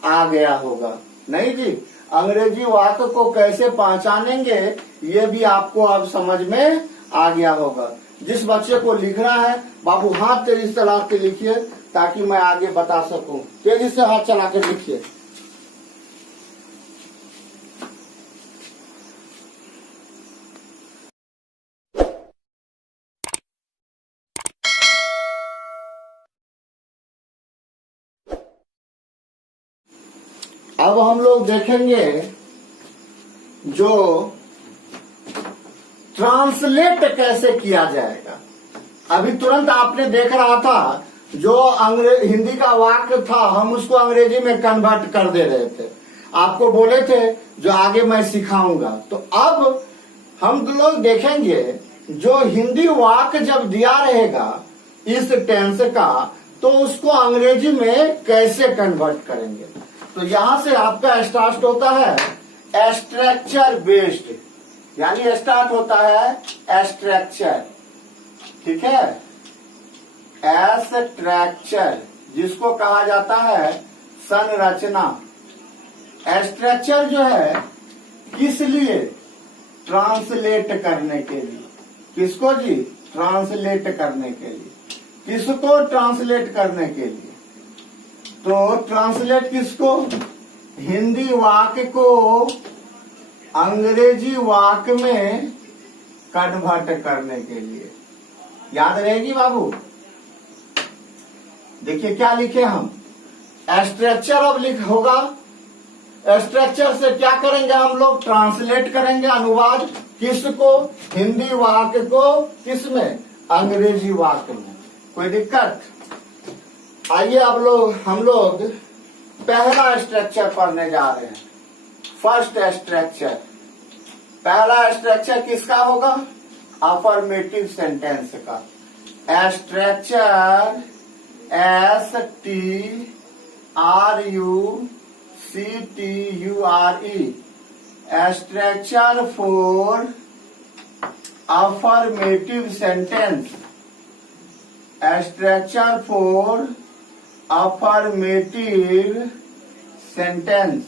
आ गया होगा। नहीं जी, अंग्रेजी वाक्य को कैसे पहचानेंगे ये भी आपको अब समझ में आ गया होगा। जिस बच्चे को लिखना है बाबू हाथ तेजी से चला के लिखिए ताकि मैं आगे बता सकूं। तेजी से हाथ चला के लिखिए। अब हम लोग देखेंगे जो ट्रांसलेट कैसे किया जाएगा। अभी तुरंत आपने देख रहा था जो हिंदी का वाक्य था हम उसको अंग्रेजी में कन्वर्ट कर दे रहे थे। आपको बोले थे जो आगे मैं सिखाऊंगा। तो अब हम लोग देखेंगे जो हिंदी वाक्य जब दिया रहेगा इस टेंस का तो उसको अंग्रेजी में कैसे कन्वर्ट करेंगे। तो यहां से आपका स्टार्ट होता है स्ट्रक्चर बेस्ड, यानी स्टार्ट होता है स्ट्रक्चर। ठीक है, स्ट्रक्चर जिसको कहा जाता है संरचना। स्ट्रक्चर जो है किस लिए? ट्रांसलेट करने के लिए। किसको जी? ट्रांसलेट करने के लिए। किसको ट्रांसलेट करने के लिए? तो ट्रांसलेट किसको? हिंदी वाक्य को अंग्रेजी वाक्य में कन्वर्ट करने के लिए। याद रहेगी बाबू? देखिए क्या लिखे हम? स्ट्रक्चर अब लिख होगा। स्ट्रक्चर से क्या करेंगे हम लोग? ट्रांसलेट करेंगे, अनुवाद। किसको? हिंदी वाक्य को किस में? अंग्रेजी वाक्य में। कोई दिक्कत? आइए अब हम लोग पहला स्ट्रक्चर पढ़ने जा रहे हैं। First structure. पहला स्ट्रक्चर किसका होगा? अफर्मेटिव सेंटेंस का। Structure STRUCTURE, structure for affirmative sentence. Structure for affirmative sentence.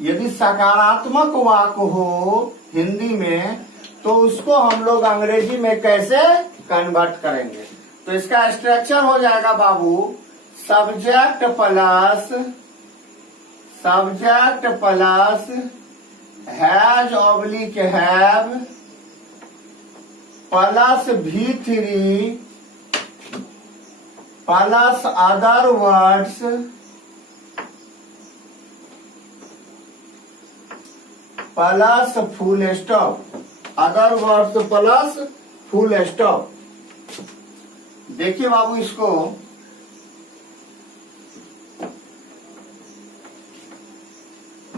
यदि सकारात्मक वाक्य हो हिंदी में तो उसको हम लोग अंग्रेजी में कैसे कन्वर्ट करेंगे? तो इसका स्ट्रक्चर हो जाएगा बाबू subject plus has oblique have plus V3 plus other words plus full stop. Other words plus full stop. देखिए बाबू इसको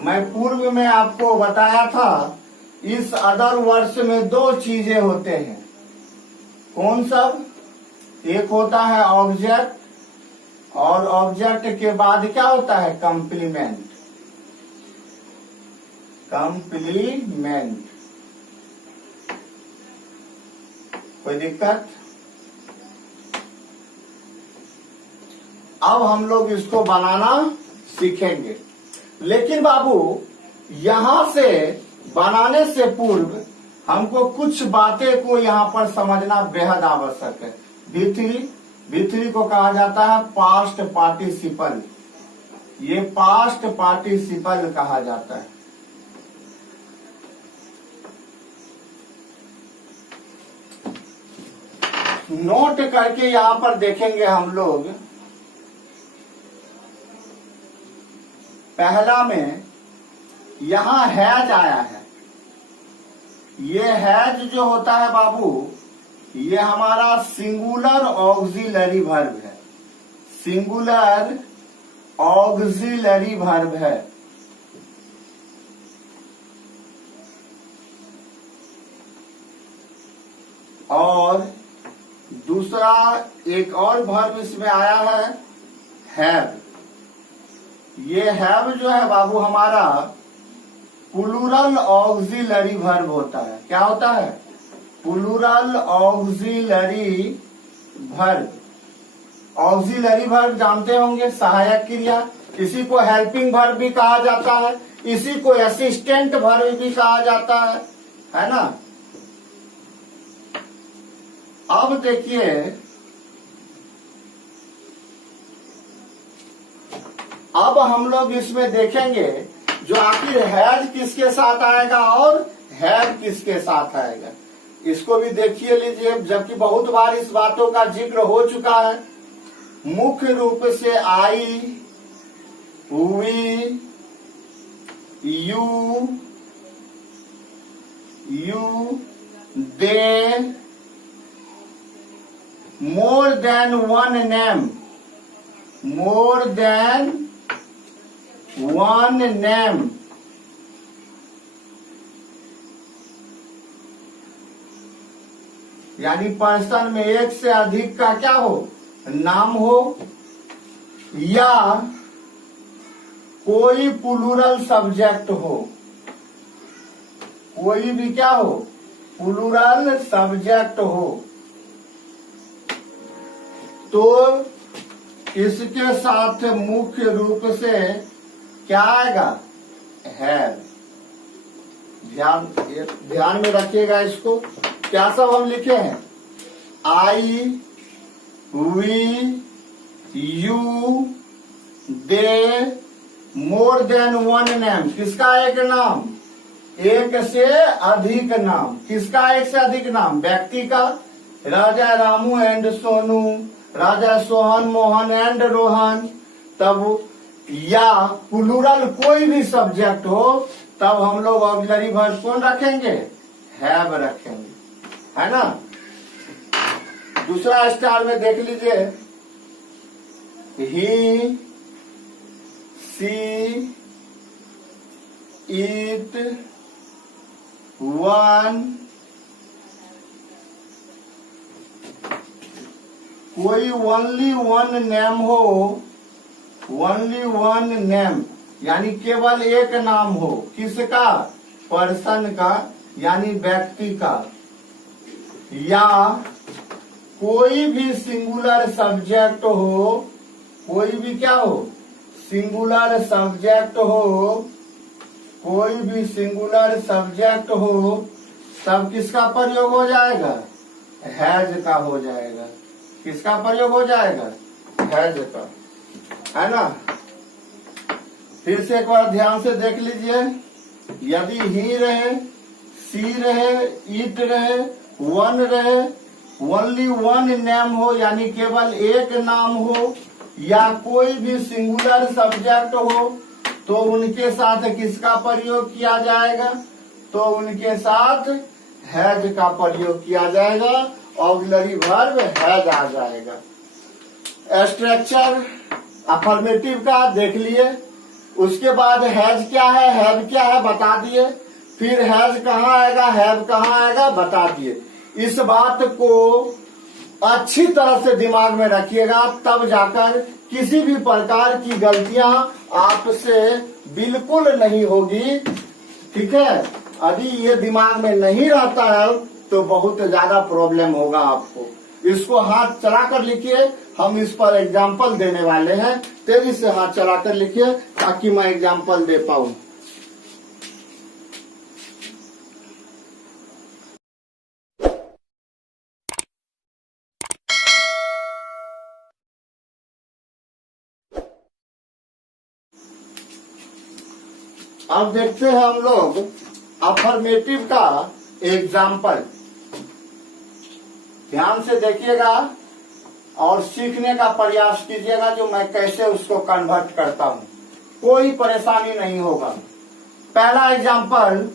मैं पूर्व में आपको बताया था। इस अदर वर्ड्स में दो चीजें होते हैं। कौन सब? एक होता है ऑब्जेक्ट और ऑब्जेक्ट के बाद क्या होता है? कॉम्प्लीमेंट। कोई दिक्कत? अब हम लोग इसको बनाना सीखेंगे। लेकिन बाबू यहां से बनाने से पूर्व हमको कुछ बातें को यहाँ पर समझना बेहद आवश्यक है। V3 को कहा जाता है पास्ट पार्टिसिपल, ये पास्ट पार्टिसिपल कहा जाता है। नोट करके यहाँ पर देखेंगे हम लोग, पहला में यहां हैज आया है। ये हैज जो होता है बाबू, ये हमारा सिंगुलर ऑक्सिलरी वर्ब है, सिंगुलर ऑक्सिलरी वर्ब है। और दूसरा एक और वर्ब इसमें आया है हैव। ये हैव जो है बाबू हमारा प्लूरल ऑक्सिलरी वर्ब होता है। क्या होता है? Plural auxiliary verb. Auxiliary verb जानते होंगे, सहायक क्रिया। इसी को हेल्पिंग वर्ब भी कहा जाता है, इसी को असिस्टेंट वर्ब भी कहा जाता है ना। अब देखिए, अब हम लोग इसमें देखेंगे जो आखिर हैज किसके साथ आएगा और हैव किसके साथ आएगा, इसको भी देखिए लीजिए। जबकि बहुत बार इस बातों का जिक्र हो चुका है। मुख्य रूप से I, we, you, they, more than one name, more than one name, यानी पर्सन में एक से अधिक का क्या हो, नाम हो, या कोई प्लूरल सब्जेक्ट हो, कोई भी क्या हो, प्लूरल सब्जेक्ट हो, तो इसके साथ मुख्य रूप से क्या आएगा, हैव। ध्यान में रखिएगा इसको। क्या सब हम लिखे हैं, I, we, you, they, more than one name. किसका एक नाम, एक से अधिक नाम। किसका एक से अधिक नाम, व्यक्ति का। Raja Ramu and Sonu, Raja Sohan Mohan and Rohan. तब या प्लूरल कोई भी सब्जेक्ट हो, तब हम लोग ऑक्सिलरी वर्ब कौन रखेंगे, हैव रखेंगे, है ना। दूसरा स्टार में देख लीजिए, ही, सी, इट, वन, कोई ओनली वन नेम हो, ओनली वन नेम, यानी केवल एक नाम हो। किसका, पर्सन का, यानी व्यक्ति का। या कोई भी सिंगुलर सब्जेक्ट हो, कोई भी क्या हो, सिंगुलर सब्जेक्ट हो, कोई भी सिंगुलर सब्जेक्ट हो, तब किसका प्रयोग हो जाएगा, हैज का हो जाएगा। किसका प्रयोग हो जाएगा, हैज का, है ना। फिर से एक बार ध्यान से देख लीजिए। यदि ही रहे, सी रहे, इट रहे, वन रहे, ओनली वन नेम हो, यानी केवल एक नाम हो, या कोई भी सिंगुलर सब्जेक्ट हो, तो उनके साथ किसका प्रयोग किया जाएगा, तो उनके साथ हैज का प्रयोग किया जाएगा। ऑक्सिलरी वर्ब हैज आ जाएगा। स्ट्रक्चर अफर्मेटिव का देख लिए। उसके बाद हैज क्या है, हैव क्या है बता दिए। फिर हैज कहाँ आएगा, हैव कहाँ आएगा बता दिए। इस बात को अच्छी तरह से दिमाग में रखिएगा, तब जाकर किसी भी प्रकार की गलतियां आपसे बिल्कुल नहीं होगी। ठीक है, यदि ये दिमाग में नहीं रहता है तो बहुत ज्यादा प्रॉब्लम होगा आपको। इसको हाथ चला कर लिखिए, हम इस पर एग्जाम्पल देने वाले हैं। तेजी से हाथ चला कर लिखिए ताकि मैं एग्जाम्पल दे पाऊं। अब देखते हैं हम लोग अफर्मेटिव का एग्जाम्पल। ध्यान से देखिएगा और सीखने का प्रयास कीजिएगा जो मैं कैसे उसको कन्वर्ट करता हूं, कोई परेशानी नहीं होगा। पहला एग्जाम्पल,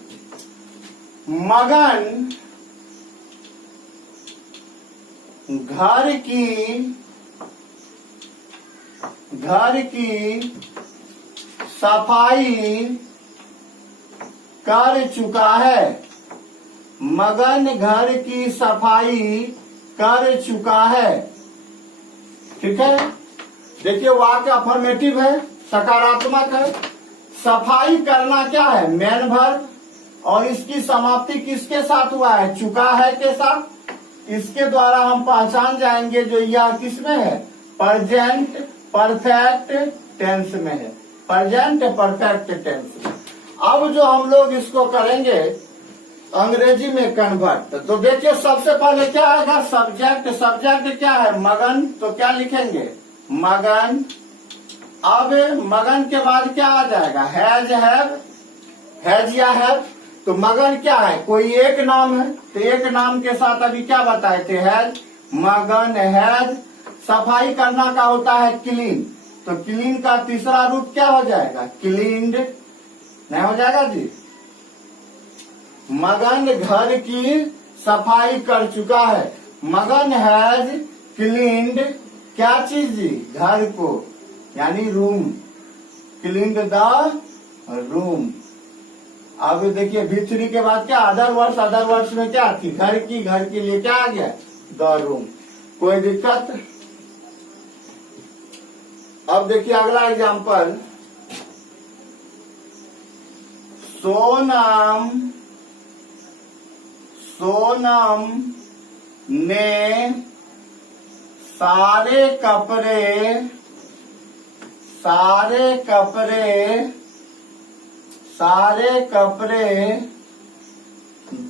मगन घर की सफाई कर चुका है। मगन घर की सफाई कर चुका है। ठीक है, देखिए वाक्य अफर्मेटिव है, सकारात्मक है। सफाई करना क्या है, मेन वर्ब, और इसकी समाप्ति किसके साथ हुआ है, चुका है के साथ। इसके द्वारा हम पहचान जाएंगे जो यह किसमें है, प्रेजेंट परफेक्ट टेंस में है, प्रेजेंट परफेक्ट टेंस में। अब जो हम लोग इसको करेंगे अंग्रेजी में कन्वर्ट, तो देखिए सबसे पहले क्या आएगा, सब्जेक्ट। सब्जेक्ट क्या है, मगन, तो क्या लिखेंगे, मगन। अब मगन के बाद क्या आ जाएगा, हैज, हैज या हैव। तो मगन क्या है, कोई एक नाम है, तो एक नाम के साथ अभी क्या बताए थे, हैज। मगन हैज। सफाई करना का होता है क्लीन, तो क्लीन का तीसरा रूप क्या हो जाएगा, क्लीन्ड, नहीं हो जाएगा जी। मगन घर की सफाई कर चुका है। मगन हैज क्लीन्ड क्या चीज जी, घर को, यानी रूम, क्लीन्ड द रूम। अब देखिए V3 के बाद क्या, अदर वर्ड्स में क्या थी, घर की लिए क्या आ गया, द रूम। कोई दिक्कत। अब देखिए अगला एग्जांपल, सोनम ने सारे कपड़े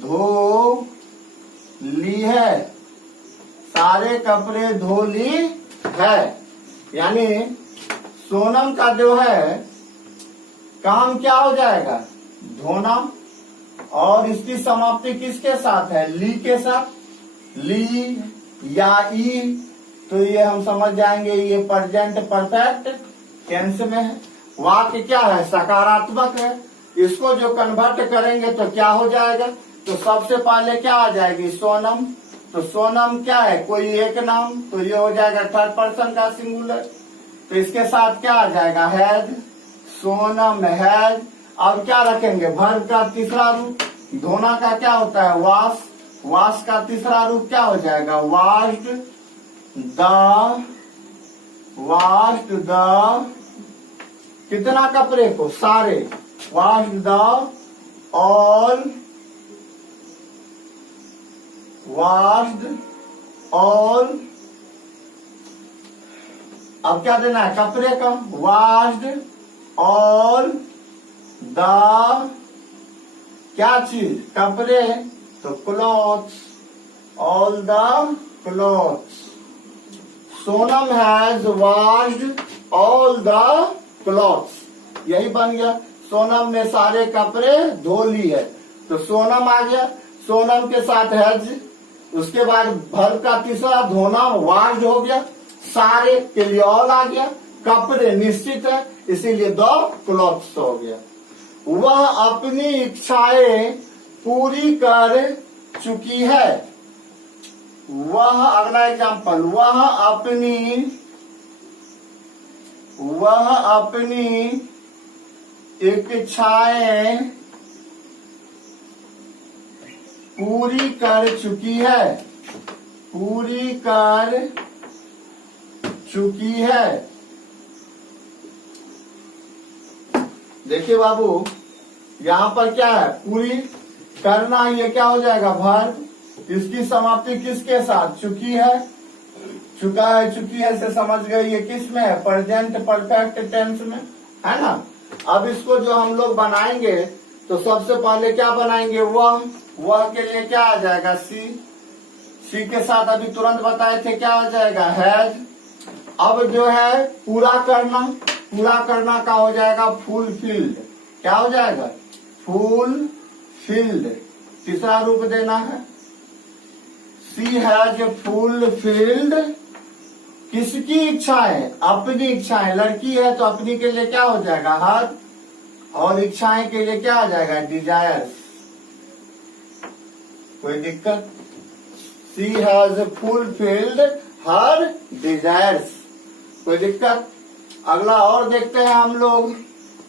धो ली है। सारे कपड़े धो ली है, यानी सोनम का जो है काम क्या हो जाएगा, धोना, और इसकी समाप्ति किसके साथ है, ली के साथ। ली या ई, तो ये हम समझ जाएंगे ये प्रेजेंट परफेक्ट टेंस में है। वाक्य क्या है, सकारात्मक है। इसको जो कन्वर्ट करेंगे तो क्या हो जाएगा, तो सबसे पहले क्या आ जाएगी, सोनम। तो सोनम क्या है, कोई एक नाम, तो ये हो जाएगा थर्ड पर्सन का सिंगुलर। तो इसके साथ क्या आ जाएगा, हैज। सोनम हैज। अब क्या रखेंगे, वर्ब का तीसरा रूप। धोना का क्या होता है, वॉश। वॉश का तीसरा रूप क्या हो जाएगा, वॉश्ड द कितना कपड़े को, सारे। Washed the all, washed all. अब क्या देना है, कपड़े का, वॉश्ड ऑल द क्या चीज, कपड़े, तो clothes, all the clothes. Sonam has washed all the clothes, यही बन गया, सोनम ने सारे कपड़े धो ली है। तो सोनम आ गया, सोनम के साथ हैज, उसके बाद वर्ब का तीसरा धोना, वॉश्ड हो गया, सारे के लिए ऑल आ गया, कपड़े निश्चित है इसीलिए द क्लॉथ्स हो गया। वह अपनी इच्छाएं पूरी कर चुकी है। वह, अगला एग्जांपल, वह अपनी इच्छाएं पूरी कर चुकी है, पूरी कर चुकी है। देखिए बाबू, यहाँ पर क्या है, पूरी करना, ये क्या हो जाएगा, वर्ब। इसकी समाप्ति किसके साथ, चुकी है। चुका है, चुकी है से समझ गए ये किस में है, प्रेजेंट परफेक्ट टेंस में, है ना। अब इसको जो हम लोग बनाएंगे तो सबसे पहले क्या बनाएंगे, वह के लिए क्या आ जाएगा, सी के साथ अभी तुरंत बताए थे क्या आ जाएगा, हैज। अब जो है पूरा करना का हो जाएगा फुलफिल्ड, क्या हो जाएगा? फुलफिल्ड। तीसरा रूप देना है, शी हैज फुलफिल्ड किसकी इच्छाएं? अपनी इच्छाएं। लड़की है तो अपनी के लिए क्या हो जाएगा? हर, और इच्छाएं के लिए क्या हो जाएगा? डिजायर्स। कोई दिक्कत? She has fulfilled her desires. कोई दिक्कत? अगला और देखते हैं हम लोग।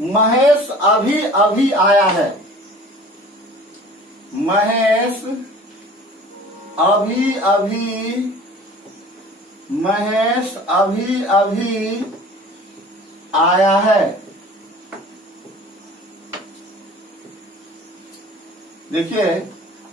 महेश अभी अभी आया है। महेश अभी अभी, महेश अभी अभी आया है। देखिए,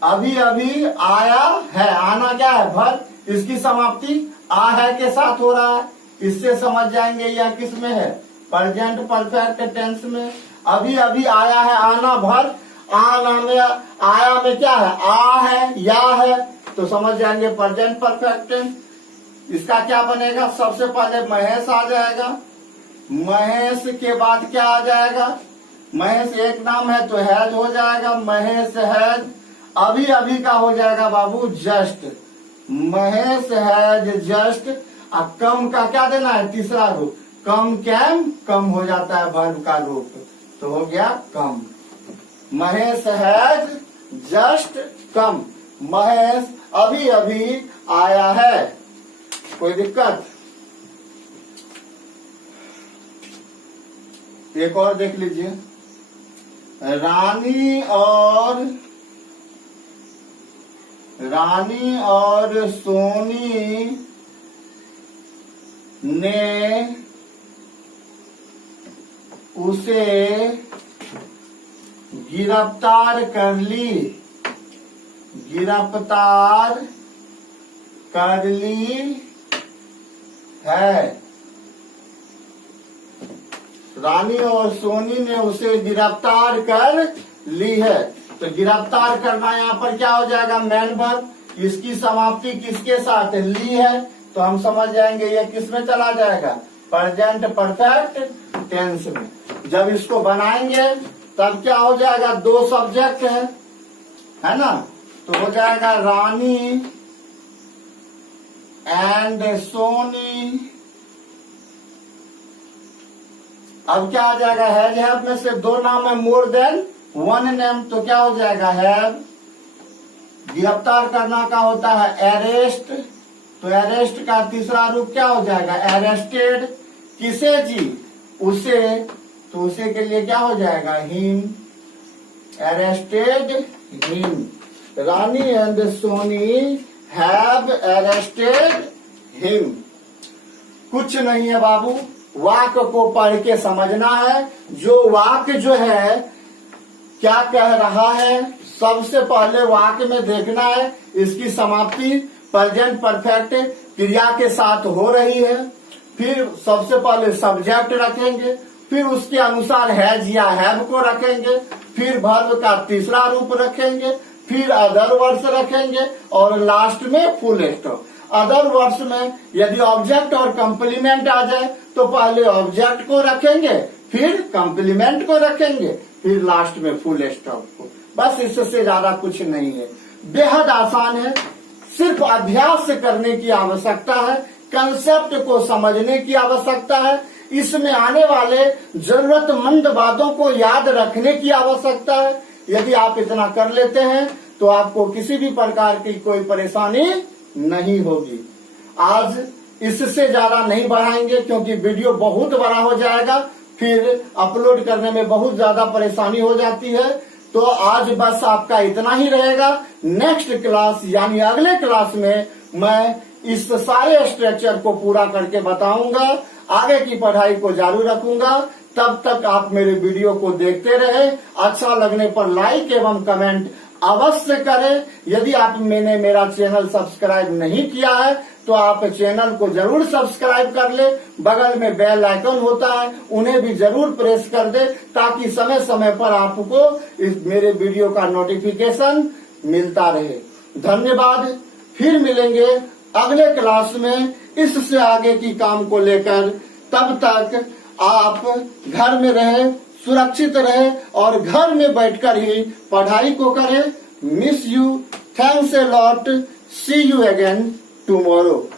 अभी अभी आया है, आना क्या है? वर्ब। इसकी समाप्ति आ है के साथ हो रहा है। इससे समझ जाएंगे यह किस में है? प्रेजेंट परफेक्ट टेंस में। अभी अभी आया है, आना वर्ब। आना में, आया में क्या है? आ है, या है, तो समझ जाएंगे प्रेजेंट परफेक्ट टेंस। इसका क्या बनेगा? सबसे पहले महेश आ जाएगा। महेश के बाद क्या आ जाएगा? महेश एक नाम है तो हैज हो जाएगा। महेश हैज। अभी अभी का हो जाएगा बाबू जस्ट। Mahesh has just. अब कम का क्या देना है? तीसरा रूप। कम कैम, कम हो जाता है वर्ब का रूप, तो हो गया come. Mahesh has just come. Mahesh अभी अभी आया है। कोई दिक्कत? एक और देख लीजिए। रानी और सोनी ने उसे गिरफ्तार कर ली। गिरफ्तार कर ली है। रानी और सोनी ने उसे गिरफ्तार कर ली है। तो गिरफ्तार करना यहाँ पर क्या हो जाएगा? Man verb. इसकी समाप्ति किसके साथ? ली है, तो हम समझ जाएंगे ये किस में चला जाएगा? प्रेजेंट परफेक्ट टेंस में। जब इसको बनाएंगे तब क्या हो जाएगा? दो सब्जेक्ट है ना, तो हो जाएगा रानी एंड सोनी। अब क्या आ जाएगा? हैज हैव में से दो नाम है, मोर देन वन नेम, तो क्या हो जाएगा? हैव। गिरफ्तार करना का होता है अरेस्ट, तो अरेस्ट का तीसरा रूप क्या हो जाएगा? अरेस्टेड। किसे जी? उसे, तो उसे के लिए क्या हो जाएगा? Him. Arrested him. Rani and Soni have arrested him. कुछ नहीं है बाबू, वाक्य को पढ़ के समझना है। जो वाक्य जो है क्या कह रहा है, सबसे पहले वाक्य में देखना है इसकी समाप्ति प्रेजेंट परफेक्ट क्रिया के साथ हो रही है। फिर सबसे पहले सब्जेक्ट रखेंगे, फिर उसके अनुसार हैज या हैव को रखेंगे, फिर वर्ब का तीसरा रूप रखेंगे, फिर अदर वर्ड्स रखेंगे और लास्ट में फुल स्टॉप। अदर वर्ड्स में यदि ऑब्जेक्ट और कंप्लीमेंट आ जाए तो पहले ऑब्जेक्ट को रखेंगे, फिर कंप्लीमेंट को रखेंगे, फिर लास्ट में फुल स्टॉप को। बस इससे ज्यादा कुछ नहीं है, बेहद आसान है। सिर्फ अभ्यास करने की आवश्यकता है, कंसेप्ट को समझने की आवश्यकता है, इसमें आने वाले जरूरतमंद बातों को याद रखने की आवश्यकता है। यदि आप इतना कर लेते हैं तो आपको किसी भी प्रकार की कोई परेशानी नहीं होगी। आज इससे ज्यादा नहीं बढ़ाएंगे क्योंकि वीडियो बहुत बड़ा हो जाएगा, फिर अपलोड करने में बहुत ज्यादा परेशानी हो जाती है। तो आज बस आपका इतना ही रहेगा। नेक्स्ट क्लास यानी अगले क्लास में मैं इस सारे स्ट्रक्चर को पूरा करके बताऊंगा, आगे की पढ़ाई को जारी रखूंगा। तब तक आप मेरे वीडियो को देखते रहे। अच्छा लगने पर लाइक एवं कमेंट अवश्य करें। यदि आप मैंने मेरा चैनल सब्सक्राइब नहीं किया है तो आप चैनल को जरूर सब्सक्राइब कर ले। बगल में बेल आइकन होता है, उन्हें भी जरूर प्रेस कर दे ताकि समय समय पर आपको इस मेरे वीडियो का नोटिफिकेशन मिलता रहे। धन्यवाद। फिर मिलेंगे अगले क्लास में इससे आगे की काम को लेकर। तब तक आप घर में रहें, सुरक्षित रहे और घर में बैठकर ही पढ़ाई को करे। Miss you, thanks a lot, see you again tomorrow.